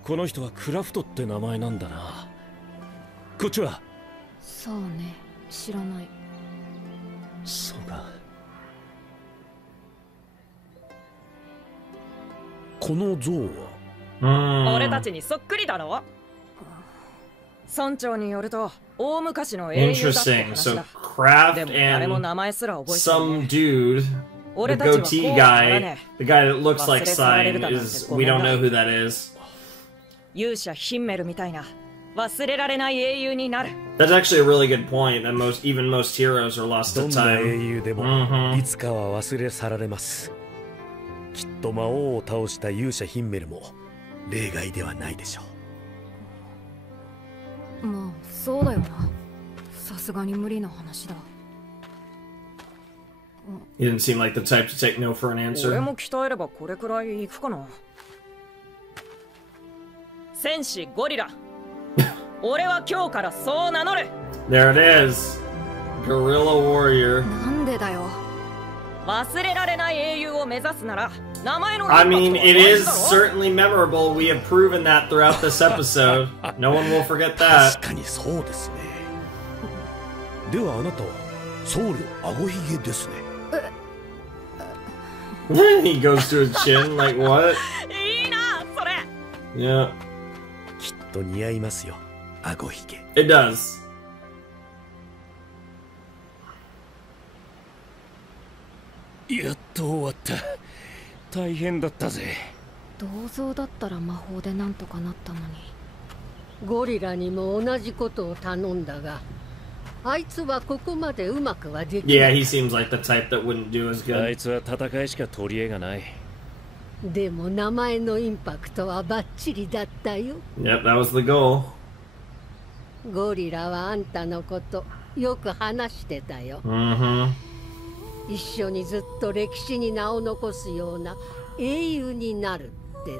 この人はクラフトって名前なんだな。こっちは？さあね、知らない。そうか。この像は？俺たちにそっくりだろ。村長によると大昔の英雄だって話だ。でも誰も名前すら覚えてない。 Some dude, the goatee guy, the guy that looks like Sign, is we don't know who that is. 勇者ヒンメルみたいな忘れられない英雄になる。 That's actually a really good point. That even most heroes are lost to time. どんな英雄でもいつかは忘れ去られます。きっと魔王を倒した勇者ヒンメルも例外ではないでしょう。まあそうだよな。さすがに無理な話だ。He didn't seem like the type to take no for an answer. 俺も鍛えればこれくらいいくかな。戦士ゴリラ。俺は今日からそう名乗る。 There it is. Gorilla Warrior. なんでだよ。忘れられない英雄を目指すなら名前の。 I mean, it is certainly memorable. We have proven that throughout this episode. No one will forget that. 確かにそうですね。ではあなたは僧侶あごひげですね。He goes to his chin like what? いいなそれ。 Yeah. きっと似合いますよ。あごひげ。 It does. やっと終わった。大変だったぜ。銅像だったら魔法でなんとかなったのに。ゴリラにも同じことを頼んだが、あいつはここまでうまくはできない。 Yeah, he seems like the type that wouldn't do as good. あいつは戦いしか取り柄がない。でも名前のインパクトはバッチリだったよ。 Yep, that was the goal. ゴリラはあんたのことよく話してたよ。一緒にずっと歴史に名を残すような英雄になるってね。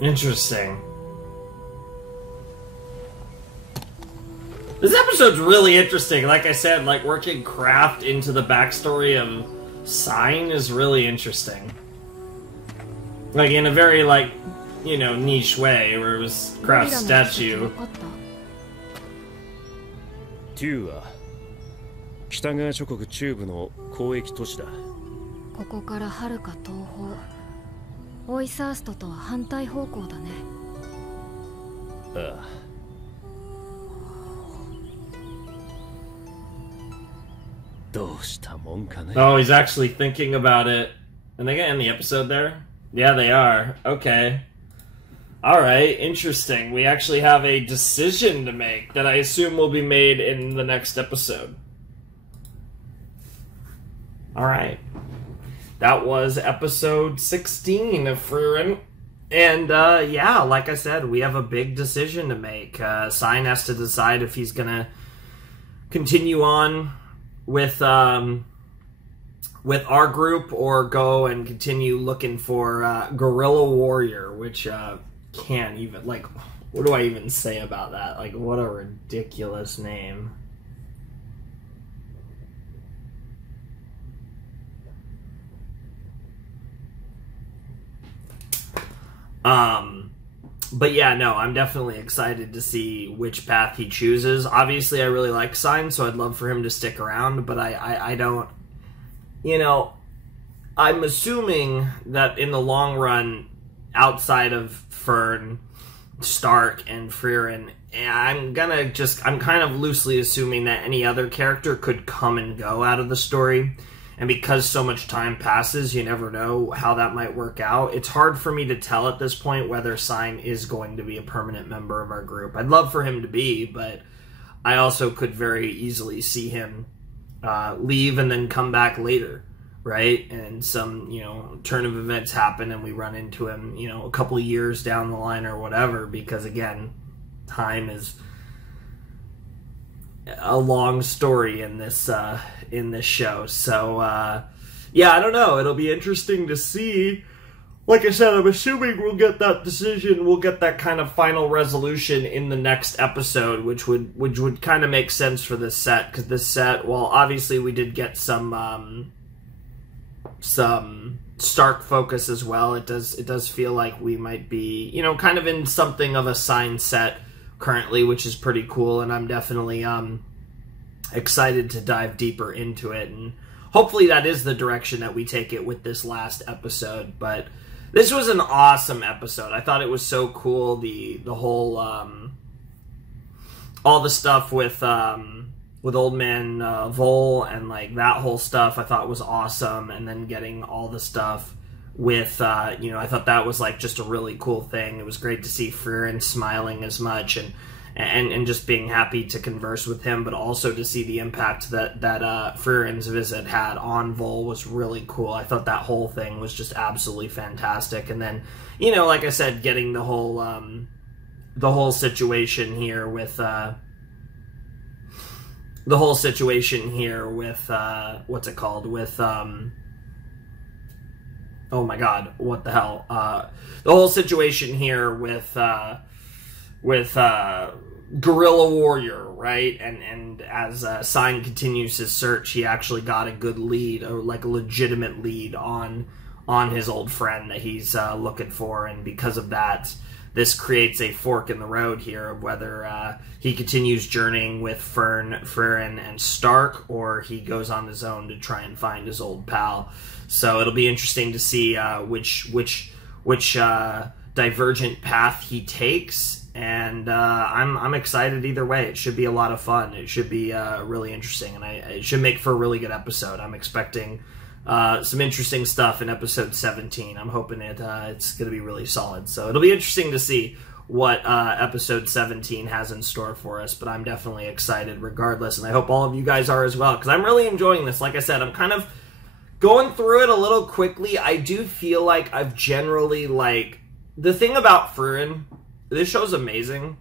Interesting. This episode's really interesting. Like I said, like working craft into the backstory of Sign is really interesting. Like in a very like, you know, niche way where it was craft statue. テューは北側諸国中部の交易都市だ。ここから遥か東方、オイサーストとは反対方向だね。ああ。どうしたもんかね。Oh, he's actually thinking about it. And they get in the episode there? Yeah, they are. Okay. Alright, interesting. We actually have a decision to make that I assume will be made in the next episode. Alright. That was episode 16 of Frieren. And, yeah, like I said, we have a big decision to make. Sign has to decide if he's gonna continue on with our group or go and continue looking for Guerrilla Warrior, which can't even, like, what do I even say about that? Like, what a ridiculous name. But yeah, no, I'm definitely excited to see which path he chooses. Obviously, I really like Sign, so I'd love for him to stick around, but I don't, you know, I'm assuming that in the long run, outside of Fern, Stark, and Frieren, I'm kind of loosely assuming that any other character could come and go out of the story. And because so much time passes, you never know how that might work out. It's hard for me to tell at this point whether Sign is going to be a permanent member of our group. I'd love for him to be, but I also could very easily see him leave and then come back later, right? And some, you know, turn of events happen and we run into him, you know, a couple of years down the line or whatever, because again, time is a long story in this show. So yeah, I don't know, it'll be interesting to see. Like I said, I'm assuming we'll get that decision, we'll get that kind of final resolution in the next episode, which would kind of make sense for this set, because this set, well, obviously we did get some Stark focus as well. It does feel like we might be, you know, kind of in something of a Sign set currently, which is pretty cool, and I'm definitely excited to dive deeper into it, and hopefully that is the direction that we take it with this last episode. But this was an awesome episode. I thought it was so cool, the whole all the stuff with Old Man Vol and like that whole stuff I thought was awesome, and then getting all the stuff with, you know, I thought that was like just a really cool thing. It was great to see Frieren smiling as much and just being happy to converse with him, but also to see the impact that Frieren's visit had on Vol was really cool. I thought that whole thing was just absolutely fantastic. And then, you know, like I said, getting the whole situation here with what's it called, with oh my god, what the hell? The whole situation here with Guerrilla Warrior, right? And as Sign continues his search, he actually got a good lead, or like a legitimate lead on his old friend that he's looking for, and because of that, this creates a fork in the road here of whether he continues journeying with Frieren, and Stark, or he goes on his own to try and find his old pal. So it'll be interesting to see which divergent path he takes, and I'm excited either way. It should be a lot of fun. It should be really interesting, and it should make for a really good episode. I'm expecting some interesting stuff in episode 17. I'm hoping it's going to be really solid. So it'll be interesting to see what episode 17 has in store for us, but I'm definitely excited regardless, and I hope all of you guys are as well, because I'm really enjoying this. Like I said, I'm kind of going through it a little quickly. I do feel like I've generally, like, the thing about Frieren, this show's amazing,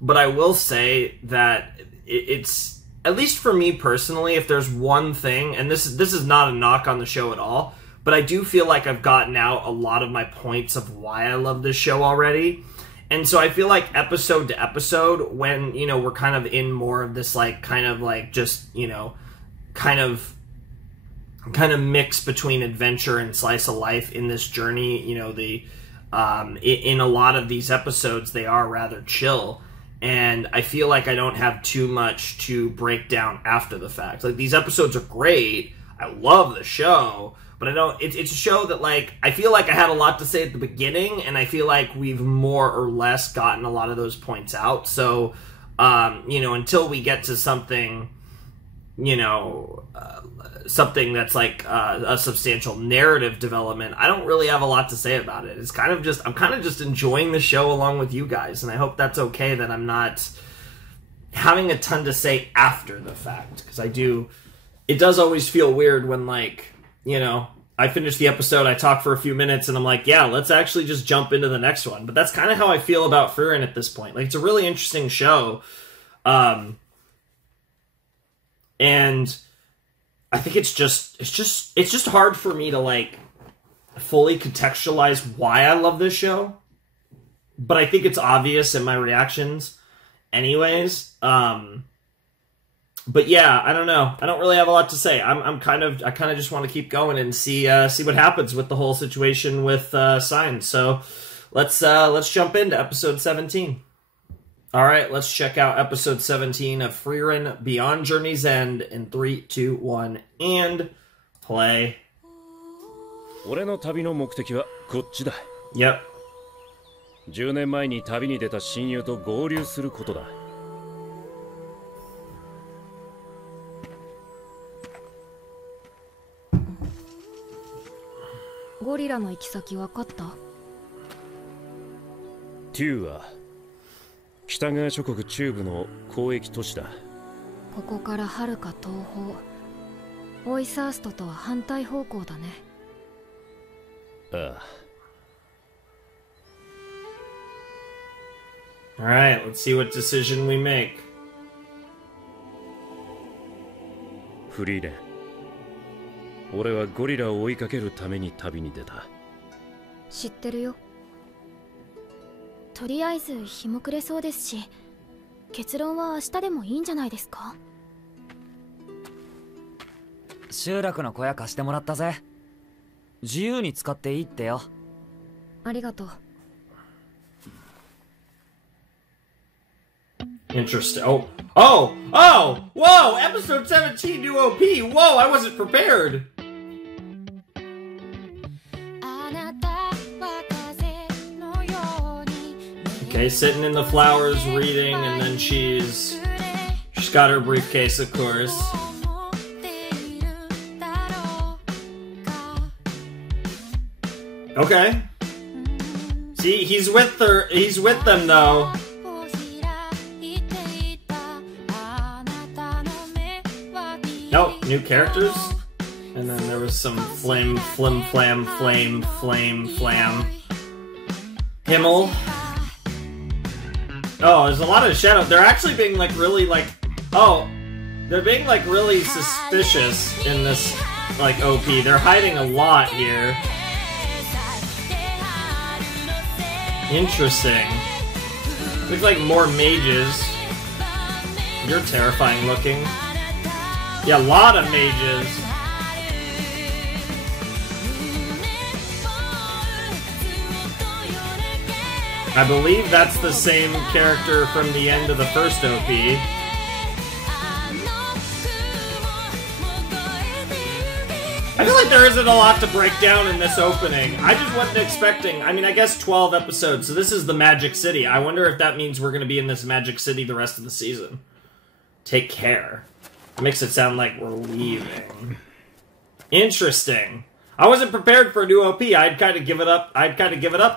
but I will say that it's, at least for me personally, if there's one thing, and this is not a knock on the show at all, but I do feel like I've gotten out a lot of my points of why I love this show already. And so I feel like episode to episode, when, you know, we're kind of in more of this, like, kind of like just, you know, kind of mix between adventure and slice of life in this journey, you know, in a lot of these episodes, they are rather chill. and I feel like I don't have too much to break down after the fact. Like, these episodes are great. I love the show, but I don't. It's a show that, like, I feel like I had a lot to say at the beginning, and I feel like we've more or less gotten a lot of those points out. So, you know, until we get to something, you know, something that's like a substantial narrative development, I don't really have a lot to say about it. It's kind of just, I'm kind of just enjoying the show along with you guys, and I hope that's okay that I'm not having a ton to say after the fact, because it does always feel weird when, like, you know, I finish the episode, I talk for a few minutes, and I'm like, yeah, let's actually just jump into the next one. But that's kind of how I feel about Frieren at this point. Like, it's a really interesting show. And I think it's just hard for me to, like, fully contextualize why I love this show. But I think it's obvious in my reactions anyways. But yeah, I don't know. I don't really have a lot to say. I kind of just want to keep going and see what happens with the whole situation with Signs. So let's jump into episode 17. All right, let's check out episode 17 of Frieren Beyond Journey's End in 3, 2, 1, and play. 俺の旅の目的はこっちだ。Yep. 10年前に旅に出た親友と合流することだ。ゴリラの行き先分かった？テューは北側諸国中部の交易都市だ。ここから遥か東方、オイサーストとは反対方向だね。ああ。All right, let's see what decision we make. フリーレン。俺はゴリラを追いかけるために旅に出た。知ってるよ。とりあえず日も暮れそうですし、結論は明日でもいいんじゃないですか？集落の小屋貸してもらったぜ。自由に使っていいってよ。ありがとう。Interesting. Whoa! Episode 17 new OP. Whoa, I wasn't prepared. Okay, sitting in the flowers reading, and then she's got her briefcase, of course. Okay. See, he's with them though. Oh, new characters? And then there was some flame, Himmel. Oh, there's a lot of shadow. They're actually being, like, really, like... Oh, they're being, like, really suspicious in this, like, OP. They're hiding a lot here. Interesting. Looks like more mages. You're terrifying looking. Yeah, a lot of mages. I believe that's the same character from the end of the first OP. I feel like there isn't a lot to break down in this opening. I just wasn't expecting... I mean, I guess 12 episodes, so this is the Magic City. I wonder if that means we're going to be in this Magic City the rest of the season. Take care. It makes it sound like we're leaving. Interesting. I wasn't prepared for a new OP. I'd kind of give it up.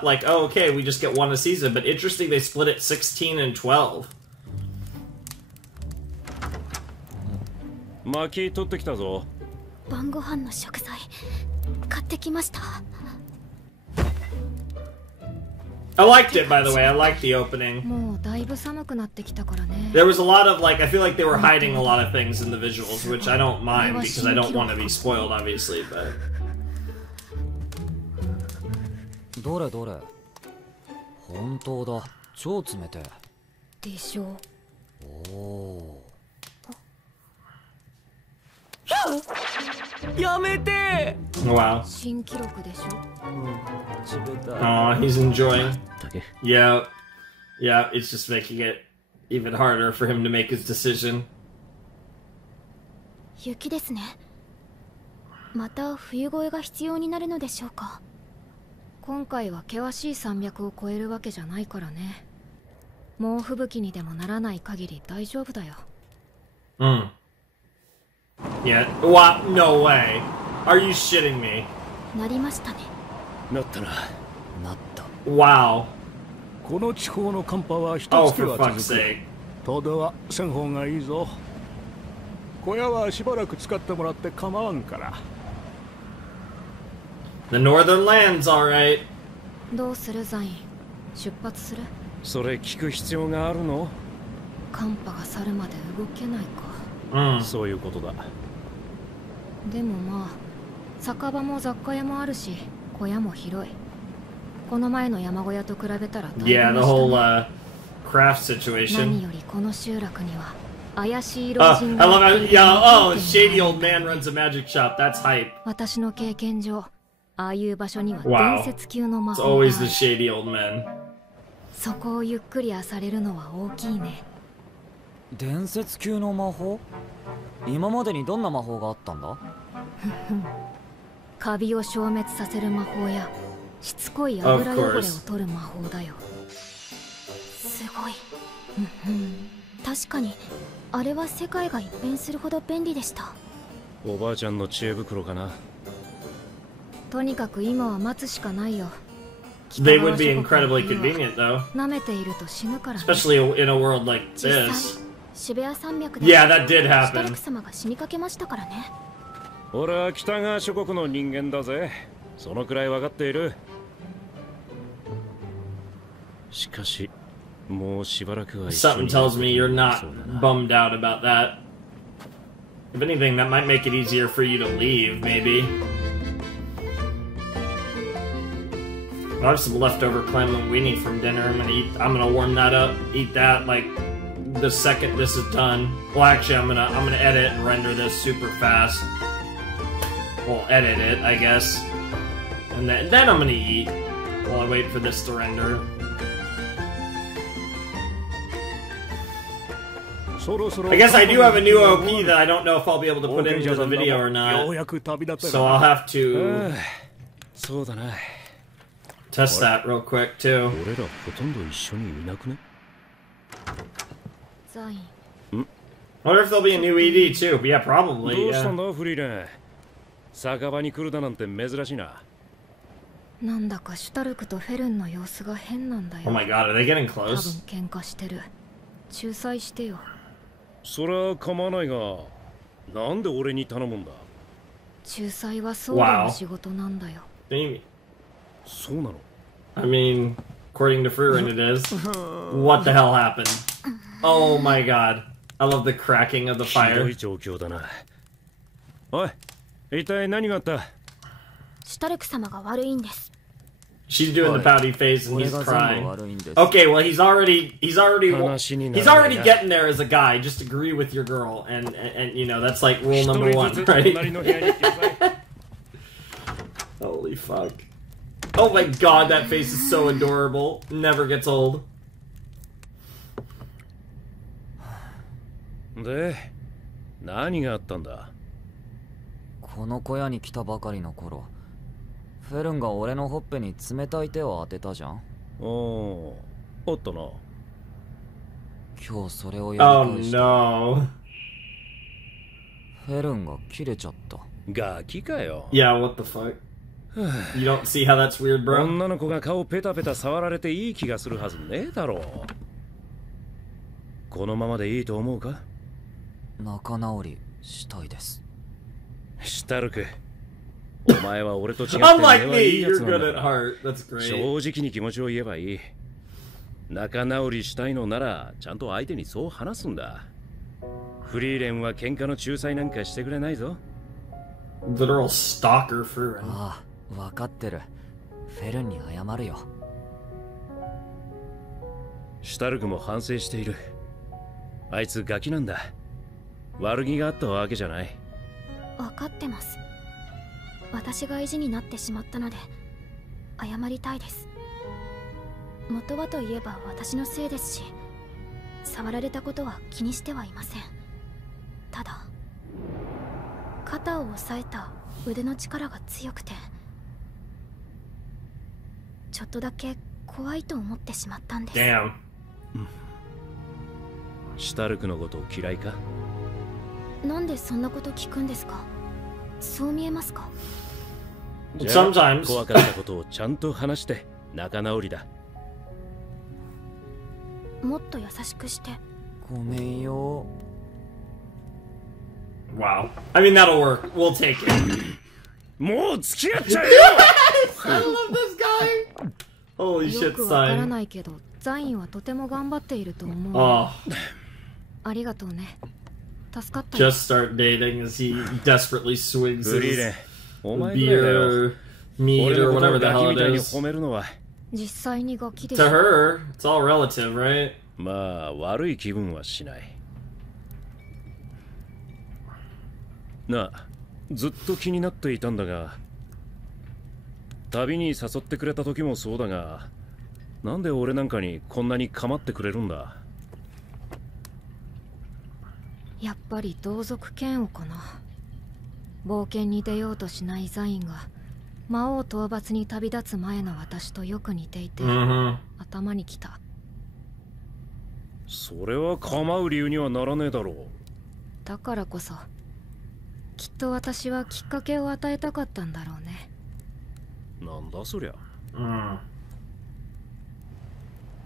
Like, oh, okay, we just get one a season. But interesting, they split it 16 and 12. Maki, 取ってきたぞ。晩ご飯の食材買ってきました。I liked it, by the way. I liked the opening. もうだいぶ寒くなってきたからね。 There was a lot of, like, I feel like they were hiding a lot of things in the visuals, which I don't mind because I don't want to be spoiled, obviously, but... どれどれ。本当だ。超冷てえ。でしょ。おお。やめて。 Wow. 新記録でしょ。Aw, he's enjoying. Yeah, it's just making it even harder for him to make his decision. 雪ですね。また冬越えが必要になるのでしょうか。今回は険しい山脈を越えるわけじゃないからね。猛吹雪にでもならない限り大丈夫だよ。Yeah. What? No way. Are you shitting me? なりましたね。なったな。なった。Wow. この地方の寒波は一Oh, 月 for は fuck's 続く。 sake. 遠出はせん方がいいぞ。小屋はしばらく使ってもらって構わんから。The northern lands, alright. どうするザイン？出発する？それ聞く必要があるの？寒波が去るまで動けないか。そういうことだ。でもまあ、酒場も雑貨屋もあるし、小屋も広い。この前の山小屋と比べたら大変でしたね。Yeah, the whole craft situation. 何よりこの集落には怪しい老人が。I love it. Yeah, oh, shady old man runs a magic shop. That's hype. 私の経験上、ああいう場所には Wow. 伝説級の魔 It's 法があ always る。 the shady old men. そこをゆっくり漁れるのは大きいね。伝説級の魔法？今までにどんな魔法があったんだ？カビを消滅させる魔法やしつこい油汚れを取る魔法だよ。すごい。確かにあれは世界が一変するほど便利でした。おばあちゃんの知恵袋かな。とにかく今は待つしかないよ。 They would be incredibly convenient, though. 舐めていると死ぬからね。 Especially in a world like this. 渋谷山脈で Yeah, that did シュタル happen. ク様が死にかけましたからね。俺は北側諸国の人間だぜ。そのくらい分かっている。しかし、もうしばらくは一緒 Something に。 tells me you're not bummed out about that. If anything, that might make it easier for you to leave, maybe. I have some leftover clam linguine from dinner. I'm gonna warm that up, eat that like the second this is done. Well, actually, I'm gonna edit and render this super fast. Well, edit it, I guess, and then I'm gonna eat while I wait for this to render. I guess I do have a new OP that I don't know if I'll be able to put into the video or not. So I'll have to test that real quick too. 俺らほとんど一緒にいなくね？ザイン。I wonder if there'll be a new ED too. But yeah, probably. どうしたん Yeah. だフリーレン。酒場に来るだなんて珍しいな。なんだかシュタルクとフェルンの様子が変なんだよ。 Oh my god, are they getting 多 close? 分喧嘩してる。仲裁してよ。そりゃ構わないが、なんで俺に頼むんだ？仲裁はソードの仕事なんだよ。そうなの？ I mean, according to Frieren, it is. What the hell happened? Oh my god. I love the cracking of the ひど fire. い状況だな。おい、一体何があった？シュタルク様が悪いんです。 She's doing the pouty face and he's crying. Okay, well he's already getting there as a guy. Just agree with your girl, and you know that's like rule number 1, right? Holy fuck! Oh my god, that face is so adorable. Never gets old. で、何があったんだ？この小屋に来たばかりの頃、フェルンが俺のほっぺに冷たい手を当てたじゃん。おー、あったな。今日それをやり返した。Oh no. フェルンが切れちゃった。ガキかよ。Yeah, what the fuck? You don't see how that's weird, bro? 女の子が顔ペタペタ触られていい気がするはずねえだろう。このままでいいと思うか？仲直りしたいです。シュタルク。お前は俺と違って Unlike 根はい me, いや you're つなん good だ at から。 heart. That's great. 正直に気持ちを言えばいい。仲直りしたいのならちゃんと相手にそう話すんだ。フリーレンは喧嘩の仲裁なんかしてくれないぞ。Literal stalker Frieren. ああ、わかってる。フェルンに謝るよ。シュタルクも反省している。あいつガキなんだ。悪気があったわけじゃない。分かってます。私が意地になってしまったので謝りたいです。元はといえば私のせいですし、触られたことは気にしてはいません。ただ肩を押さえた腕の力が強くて、ちょっとだけ怖いと思ってしまったんです。Damn. シュタルクのこと嫌いか？なんでそんなこと聞くんですか？そう見えますか？じゃあ怖かったことをちゃんと話して仲直りだ。もっと優しくして。ごめんよ。Wow. I mean, that'll work. We'll take it. もう付き合っちゃえよI love this guy! Holy shit, よくわから sign. ないけど、ザインはとても頑張っていると思う。Oh. ありがとうね。助かった。 Just start dating as he desperately swings his お前ぐらいだよ。 beer, meat, or whatever the ガキ hell みたい it に is. 褒めるのは実際にガキで To her, it's all relative, right? まあ悪い気分はしない。なあ、ずっと気になっていたんだが、旅に誘ってくれた時もそうだが、なんで俺なんかにこんなに構ってくれるんだ？やっぱり同族嫌悪かな。冒険に出ようとしないザインが魔王討伐に旅立つ前の私とよく似ていて、頭にきた。それは構う理由にはならねえだろう。だからこそきっと私はきっかけを与えたかったんだろうね。なんだそりゃ。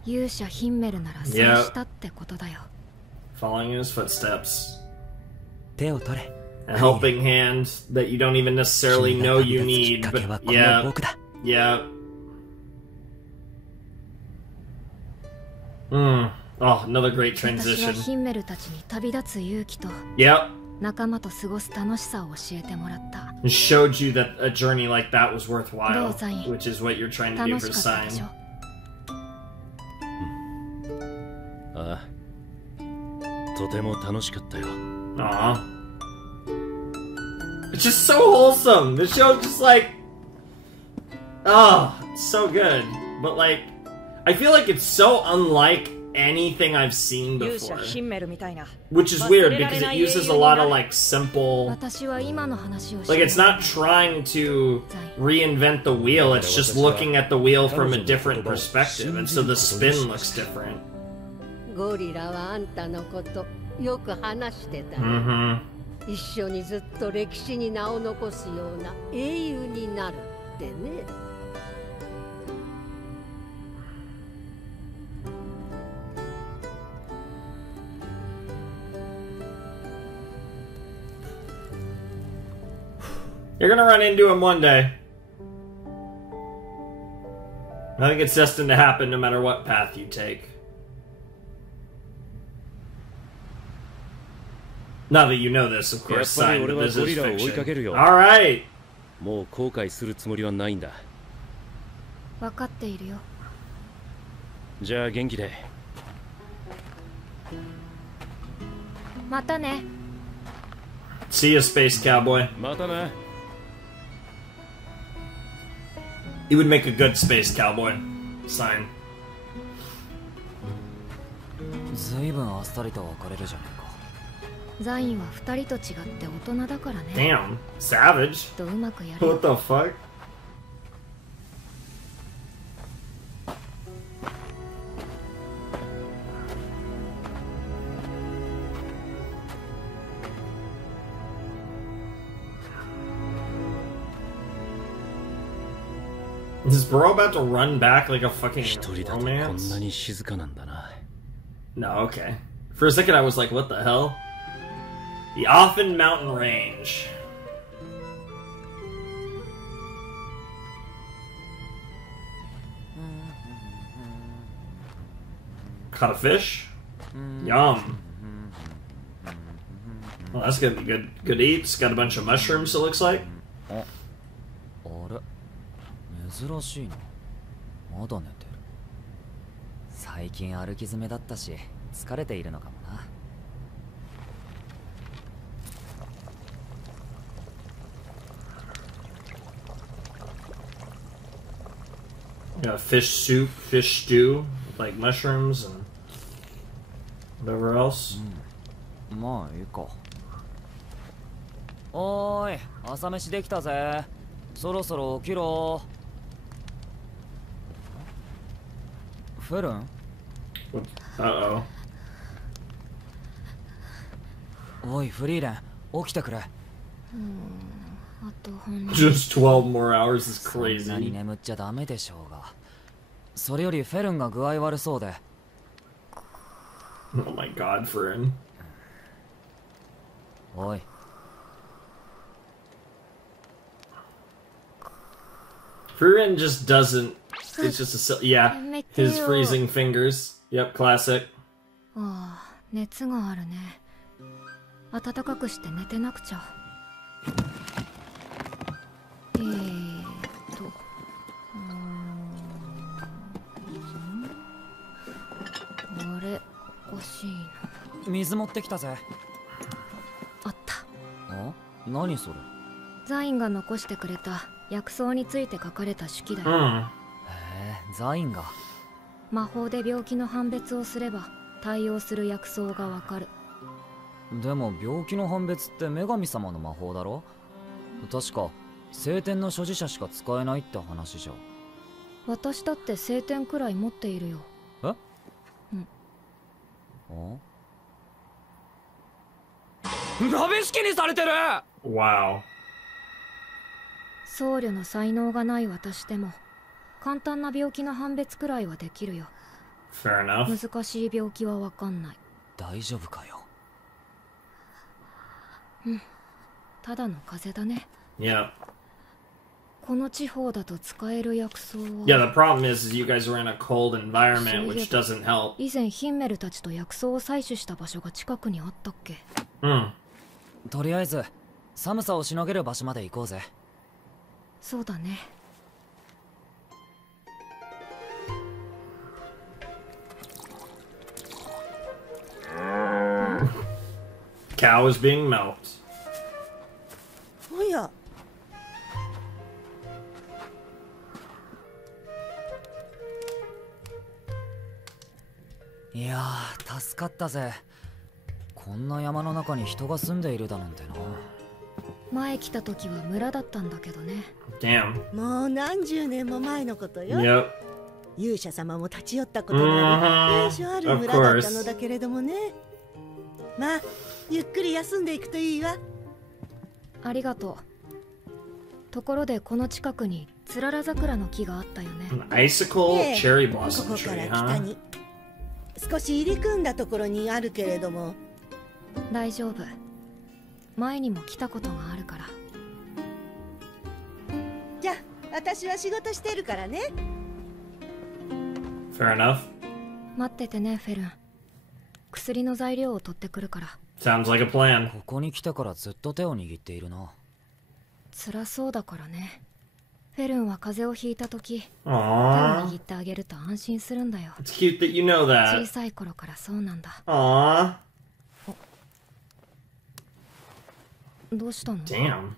勇者ヒンメルならそうしたってことだよ。Following his footsteps. 手を取れ。 A helping hand that you don't even necessarily know you need, but yeah. Yeah. Oh, another great 私は transition. ヒンメルたちに旅立つ勇気と Yep. 仲間と過ごす楽しさを教えてもらった。 It showed you that a journey like that was worthwhile, どうザイン。 which is what you're trying to do 楽 for しかったでしょ。 Sign. ああ、とても楽しかったよ。Aw. It's just so wholesome. The show's just like, oh, it's so good. But like, I feel like it's so unlike anything I've seen before. Which is weird because it uses a lot of like simple, like it's not trying to reinvent the wheel, it's just looking at the wheel from a different perspective, and so the spin looks different. ゴリラはあんたのことよく話してたよ。一緒にずっと歴史に名を残すような英雄になるってね。You're gonna run into him one day. I think it's destined to happen no matter what path you take. Now that you know this, of course, Sign, but this is fiction. Alright! もう後悔するつもりはないんだ。分かっているよ。じゃあ元気で。またね。 See you, Space Cowboy. またな。 He would make a good Space Cowboy. Sign. ずいぶんあっさりと別れるじゃねえか。ザインは二人と違って大人だからね。 Damn, savage. きっとうまくやる。 What the fuck? Is bro about to run back like a fucking romance? No, okay. For a second I was like, what the hell? The Often Mountain Range. Caught a fish? Yum. Well, that's gonna be good eats. Got a bunch of mushrooms, it looks like. 珍しいな。まだ寝てる。最近歩き詰めだったし疲れているのかもな。Got fish soup, fish stew, with like mushrooms and Whatever else? まあいいか。おーい、朝飯できたぜ。そろそろ起きろ。フェルン？ Uh-oh. おい、フリーレン、起きてくれ。Just 12 more hours is crazy. そんなに眠っちゃダメでしょうが。それよりフェルンが具合悪そうで。Oh my god, Frieren. おい。Frieren just doesn't. It's just a. Yeah, his freezing fingers. Yep, classic. ああ、熱があるね。暖かくして寝てなくちゃ。あれ、おかしいな。水持ってきたぜ。あった。あ？何それ？ザインが残してくれた薬草について書かれた手記だよ。へえ、ザインが。魔法で病気の判別をすれば対応する薬草がわかる。でも病気の判別って女神様の魔法だろ？確か聖典の所持者しか使えないって話じゃ。私だって聖典くらい持っているよ。え？うん。鍋敷きにされてる！ Wow. 僧侶の才能がない私でも簡単な病気の判別くらいはできるよ。Fair enough. 難しい病気はわかんない。大丈夫かよ。うん。ただの風邪だね。Yeah. この地方だと使える薬草は。Yeah, the problem is you guys were in a cold environment, which doesn't help. 以前ヒンメルたちと薬草を採取した場所が近くにあったっけ？うん。とりあえず寒さをしのげる場所まで行こうぜ。そうだね。Cow is being milked. おや。いやー、助かったぜ。こんな山の中に人が住んでいるだなんてな。前来た時は村だったんだけどね。Damn. もう何十年も前のことよ。Yep. 勇者様も立ち寄ったことがある由緒ある村だったのだけれどもね。まあ、ゆっくり休んでいくといいわ。ありがとう。ところでこの近くにつらら桜の木があったよね。Icicle cherry blossom ここから北に少し入り組んだところにあるけれども。大丈夫。前にも来たことがあるから。じゃあ私は仕事してるからね。Fair enough. 待っててね、フェルン。薬の材料を取ってくるから。Sounds like a plan. ここに来てからずっと手を握っているな。辛そうだからね。フェルンは風邪をひいた時、手を Aww. 握ってあげると安心するんだよ。It's cute that you know 小 that. さい頃からそうなんだ。Aww. どうしたの？ Damn.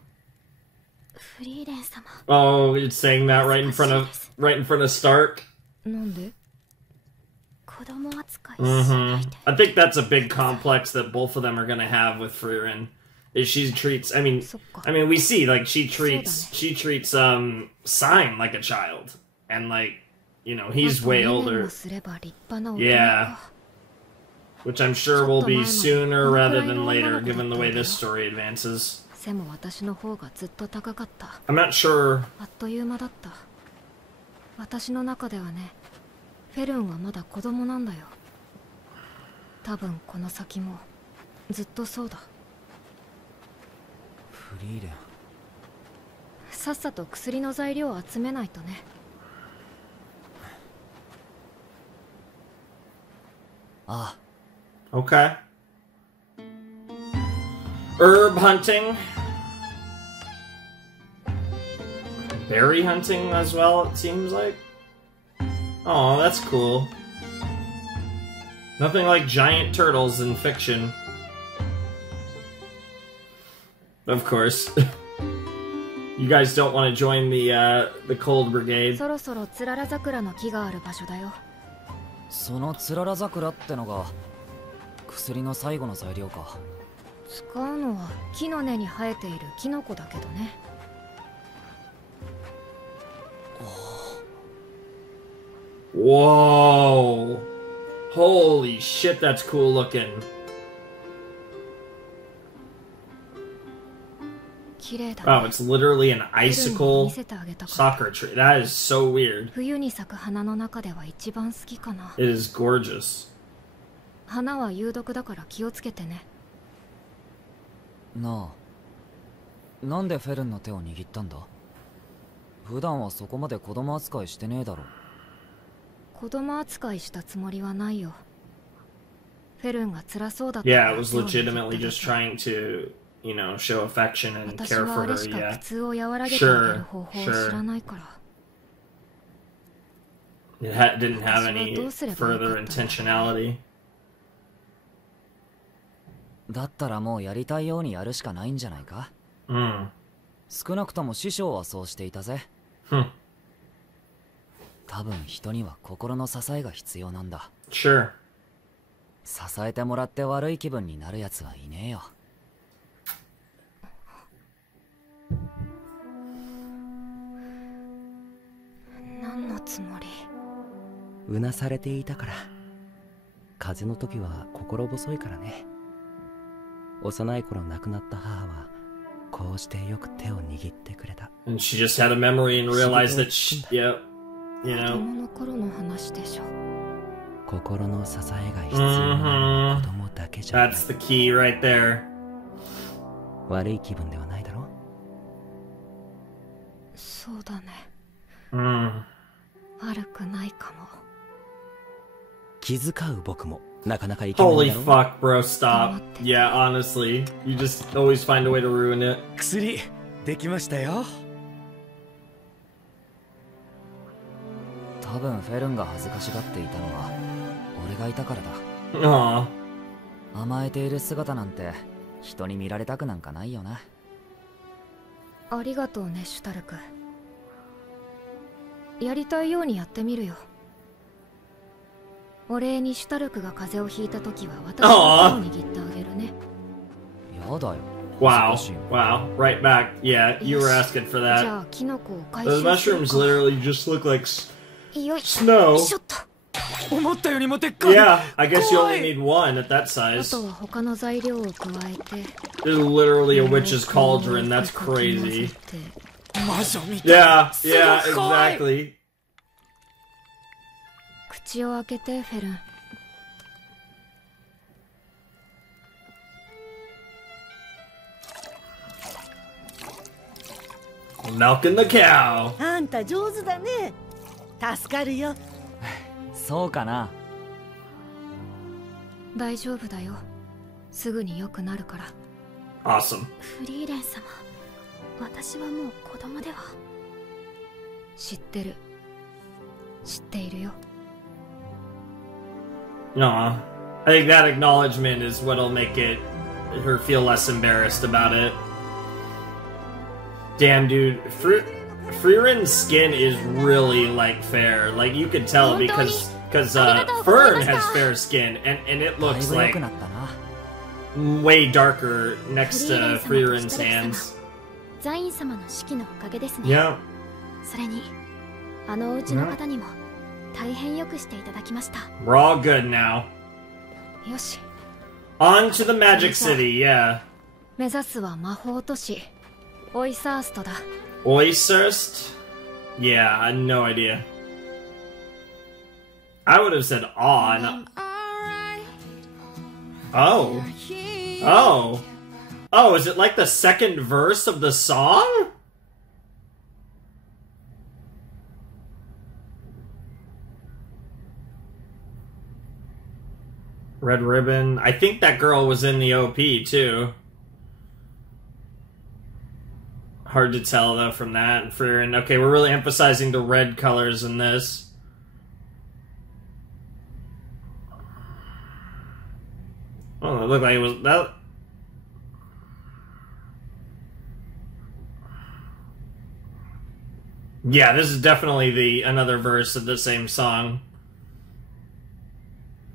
フリーレン様。 Oh, it's saying that right in front of Stark. なんで？子供扱いしないで。I think that's a big complex that both of them are gonna have with Frieren. Is she treats, I mean, we see like she treats Sign like a child, and like, you know, he's way older. Yeah, which I'm sure will be sooner rather than later, given the way this story advances. 背も私の方がずっと高かった。 I'm not sure. あっという間だった。私の中ではね、フェルンはまだ子供なんだよ。多分この先もずっとそうだ。フリーレン。さっさと薬の材料を集めないとね。ああ。Okay. Herb hunting. Berry hunting as well, it seems like. Oh, that's cool. Nothing like giant turtles in fiction. Of course. You guys don't want to join the Cold Brigade. そろそろつらら桜の木がある場所だよ。そのつらら桜ってのが薬の最後の材料か。使うのは木の根に生えているキノコだけどね。Whoa! Holy shit, that's cool looking. 綺麗だ。Wow, it's literally an icicle soccer tree. That is so weird. 冬に咲く花の中では一番好きかな。It is gorgeous. 花は有毒だから気をつけてね。なあ、なんでフェルンの手を握ったんだ？普段はそこまで子供扱いしてねえだろ。子供扱いしたつもりはないよ。フェルンが辛そうだった。Yeah, it was legitimately just trying to, you know, show affection and care for her. Yeah. Sure, sure. It didn't have any further intentionality. だったらもうやりたいようにやるしかないんじゃないか？うん。少なくとも師匠はそうしていたぜ。多分人には心の支えが必要なんだ。Sure. 支えてもらって悪い気分になるやつはいねえよ。何のつもり？うなされていたから。風邪の時は心細いからね。幼い頃亡くなった母はこうしてよく手を握ってくれた。And she just had a memory and realized that she, yeah, you know. 子供の頃の話でしょ。心の支えが必要な子供だけじゃない。That's the key right there. 悪い気分ではないだろう。そうだね。悪くないかも。気遣う僕もなかなかいけないだろう。 Holy fuck, bro, stop. Yeah, honestly, you just always find a way to ruin it. 薬できましたよ。多分フェルンが恥ずかしがっていたのは俺がいたからだ。甘えている姿なんて人に見られたくなんかないよな。ありがとうね、シュタルク。やりたいようにやってみるよ。お礼にシュタルクが風邪をひいた時は私が手を握ってあげるね。やだよ。Wow, wow, right back. Yeah, you were asking for that. じゃあキノコを回収 Those するか。 mushrooms literally just look like よい snow. しょっと。思ったよりもでっかい。 Yeah, I guess you only need one at that size. あとは他の材料を加えて。 There's literally a witch's cauldron. That's crazy. 魔女みたい。 Yeah, yeah, exactly. 口を開けて、フェルン。Milking the cow. あんた上手だね。助かるよ。そうかな。大丈夫だよ。すぐに良くなるから。Awesome. フリーレン様、私はもう子供では。知ってる。知っているよ。Aw. I think that acknowledgement is what'll make her feel less embarrassed about it. Damn, dude. Friren's skin is really, like, fair. Like, you can tell because Fern has fair skin, and it looks, like, way darker next to Friren's hands. Yeah. それに、あのお家の方にも大変よくしていただきました。 We're all good now. よし。 On to the Magic City, yeah. 目指すは魔法都市、オイサーストだ。Äußerst? Yeah, I had no idea. I would have said on. Oh. Oh. Oh, is it like the second verse of the song? Red Ribbon. I think that girl was in the OP too. Hard to tell though from that. And Frieren. Okay, we're really emphasizing the red colors in this. Oh, it looked like it was that. Yeah, this is definitely another verse of the same song.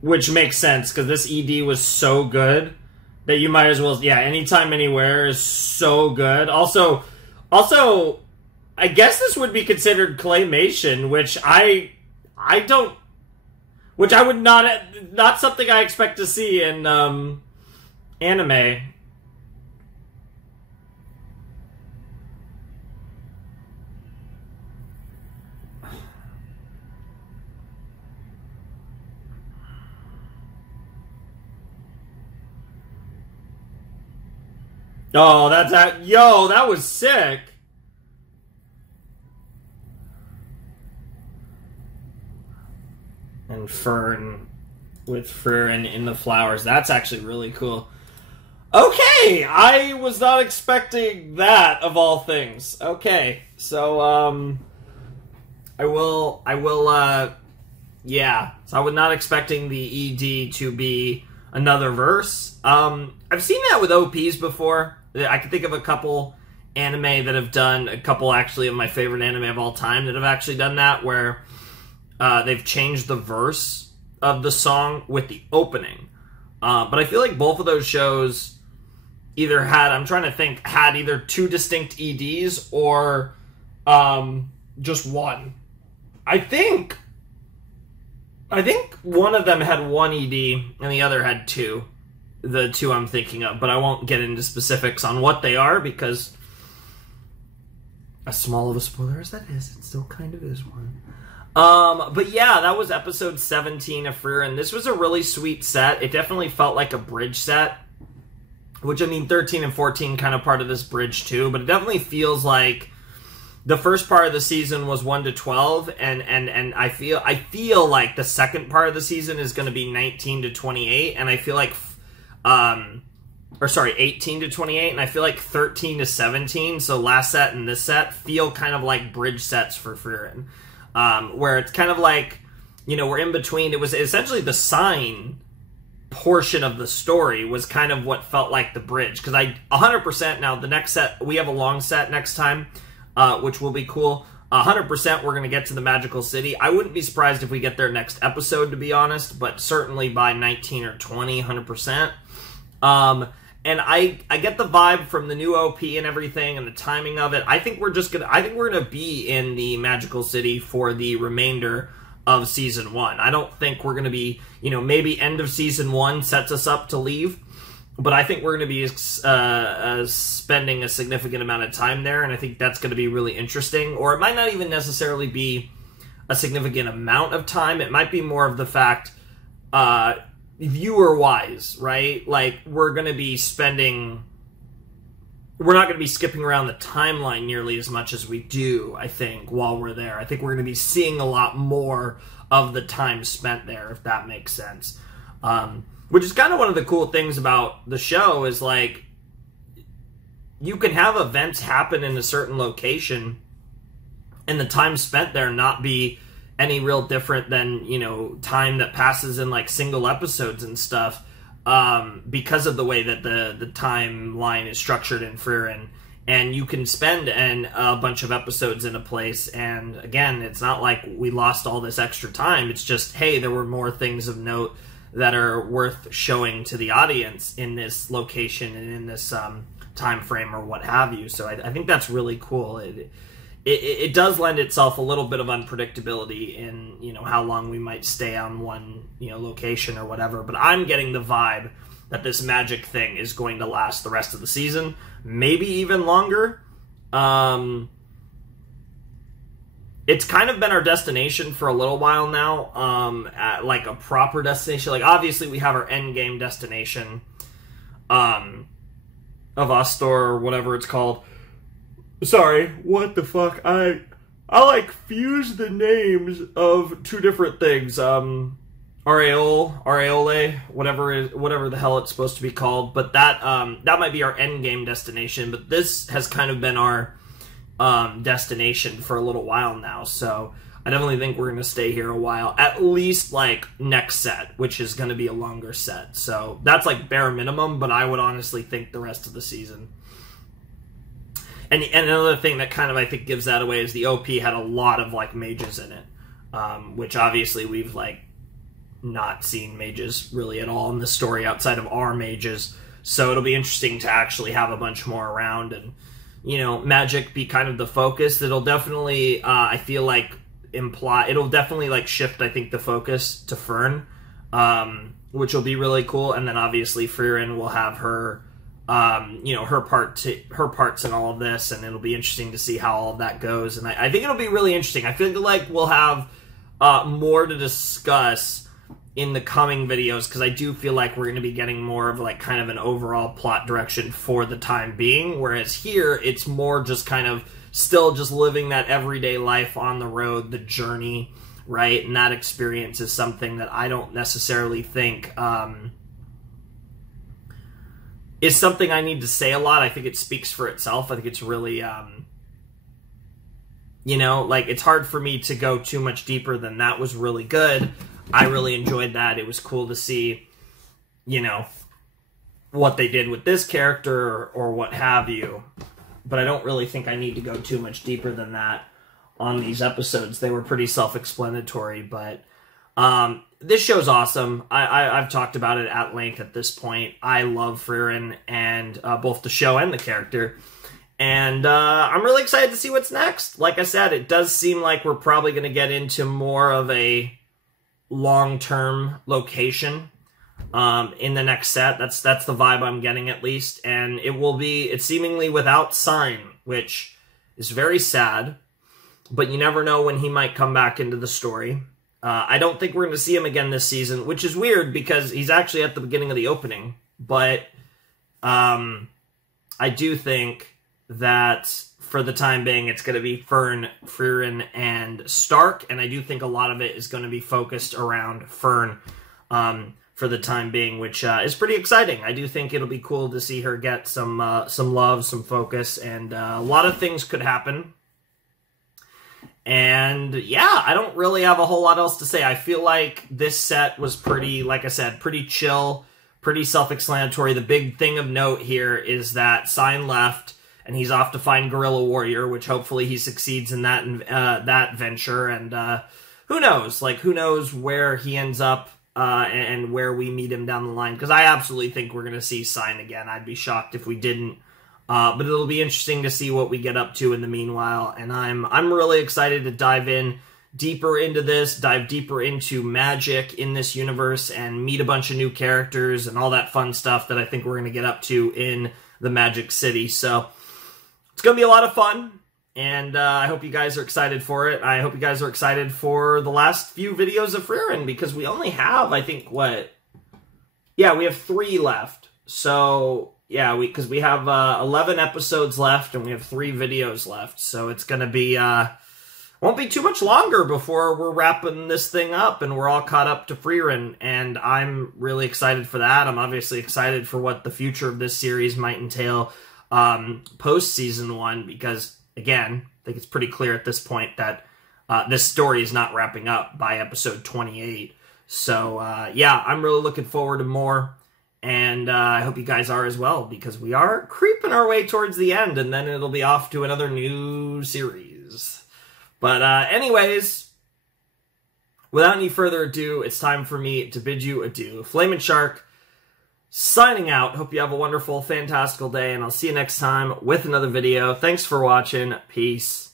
which makes sense because this ED was so good that you might as well, yeah, Anytime Anywhere is so good. Also, I guess this would be considered claymation, which I would not something I expect to see in anime. Oh, yo, that was sick. And Fern with Frieren in the flowers. That's actually really cool. Okay, I was not expecting that of all things. Okay, so I will yeah. So I was not expecting the ED to be another verse. I've seen that with OPs before. I can think of a couple anime that have done, a couple actually of my favorite anime of all time that have actually done that, where they've changed the verse of the song with the opening. But I feel like both of those shows either had, I'm trying to think, had either two distinct EDs or just one. I think one of them had one ED and the other had two. The two I'm thinking of, but I won't get into specifics on what they are because as small of a spoiler as that is, it still kind of is one. But yeah, that was episode 17 of Frieren. This was a really sweet set. It definitely felt like a bridge set, which I mean 13 and 14 kind of part of this bridge too, but it definitely feels like the first part of the season was 1 to 12, and I feel like the second part of the season is going to be 19 to 28, and I feel like 18 to 28, and I feel like 13 to 17, so last set and this set, feel kind of like bridge sets for Frieren. Where it's kind of like, you know, we're in between. It was essentially the sign portion of the story was kind of what felt like the bridge. Because 100% now, the next set, we have a long set next time, which will be cool. 100% we're going to get to the magical city. I wouldn't be surprised if we get there next episode, to be honest, but certainly by 19 or 20, 100%. And I get the vibe from the new OP and everything and the timing of it. I think we're gonna be in the magical city for the remainder of season 1. I don't think we're gonna be, you know, maybe end of season 1 sets us up to leave, but I think we're gonna be spending a significant amount of time there, and I think that's gonna be really interesting. Or it might not even necessarily be a significant amount of time. It might be more of the fact, viewer-wise, right? Like, we're not going to be skipping around the timeline nearly as much as we do, I think, while we're there. I think we're going to be seeing a lot more of the time spent there, if that makes sense. Which is kind of one of the cool things about the show is, like, you can have events happen in a certain location and the time spent there not be any real different than, you know, time that passes in like single episodes and stuff, because of the way that the timeline is structured in Frieren. And you can spend a bunch of episodes in a place, and again, it's not like we lost all this extra time. It's just, hey, there were more things of note that are worth showing to the audience in this location and in this time frame or what have you. So I think that's really cool. It does lend itself a little bit of unpredictability in, you know, how long we might stay on one, you know, location or whatever. But I'm getting the vibe that this magic thing is going to last the rest of the season, maybe even longer. It's kind of been our destination for a little while now, at like a proper destination. Like, obviously we have our end game destination, of Astor or whatever it's called. Sorry, what the fuck? I like fused the names of two different things. Areole, whatever the hell it's supposed to be called. But that might be our end game destination. But this has kind of been our destination for a little while now. So I definitely think we're going to stay here a while. At least like next set, which is going to be a longer set. So that's like bare minimum. But I would honestly think the rest of the season. And another thing that kind of, I think, gives that away is the OP had a lot of, like, mages in it. Which, obviously, we've, like, not seen mages really at all in the story outside of our mages. So it'll be interesting to actually have a bunch more around and, you know, magic be kind of the focus. It'll definitely, I feel like, it'll definitely, like, shift, I think, the focus to Fern, which will be really cool. And then, obviously, Frieren will have her, you know, her parts in all of this, and it'll be interesting to see how all of that goes. And I think it'll be really interesting. I feel like we'll have more to discuss in the coming videos, because I do feel like we're going to be getting more of, like, kind of an overall plot direction for the time being, whereas here, it's more just kind of still just living that everyday life on the road, the journey, right? And that experience is something that I don't necessarily think is something I need to say a lot. I think it speaks for itself. I think it's really, you know, like, it's hard for me to go too much deeper than that was really good. I really enjoyed that. It was cool to see, you know, what they did with this character or what have you. But I don't really think I need to go too much deeper than that on these episodes. They were pretty self-explanatory, but this show's awesome. I've talked about it at length at this point. I love Frieren and both the show and the character. And I'm really excited to see what's next. Like I said, it does seem like we're probably going to get into more of a long-term location in the next set. That's the vibe I'm getting, at least. And it's seemingly without Sign, which is very sad. But you never know when he might come back into the story. I don't think we're going to see him again this season, which is weird because he's actually at the beginning of the opening. But I do think that for the time being, it's going to be Fern, Frieren, and Stark. And I do think a lot of it is going to be focused around Fern for the time being, which is pretty exciting. I do think it'll be cool to see her get some love, some focus, and a lot of things could happen. And yeah, I don't really have a whole lot else to say. I feel like this set was pretty, like I said, pretty chill, pretty self-explanatory. The big thing of note here is that Sign left, and he's off to find Guerrilla Warrior, which hopefully he succeeds in that venture. And who knows? Like, who knows where he ends up and where we meet him down the line? Because I absolutely think we're going to see Sign again. I'd be shocked if we didn't. But it'll be interesting to see what we get up to in the meanwhile. And I'm really excited to dive in deeper into this, dive deeper into magic in this universe, and meet a bunch of new characters and all that fun stuff that I think we're going to get up to in the Magic City. So it's going to be a lot of fun, and I hope you guys are excited for it. I hope you guys are excited for the last few videos of Frieren, because we only have, I think, we have 3 left. So yeah, because we have 11 episodes left, and we have 3 videos left. So it's going to be, won't be too much longer before we're wrapping this thing up, and we're all caught up to Frieren, and I'm really excited for that. I'm obviously excited for what the future of this series might entail post season 1, because again, I think it's pretty clear at this point that this story is not wrapping up by episode 28. So yeah, I'm really looking forward to more, and I hope you guys are as well, because we are creeping our way towards the end, and then it'll be off to another new series. But anyways, without any further ado, it's time for me to bid you adieu. Flamin' Shark signing out. Hope you have a wonderful, fantastical day, and I'll see you next time with another video. Thanks for watching. Peace.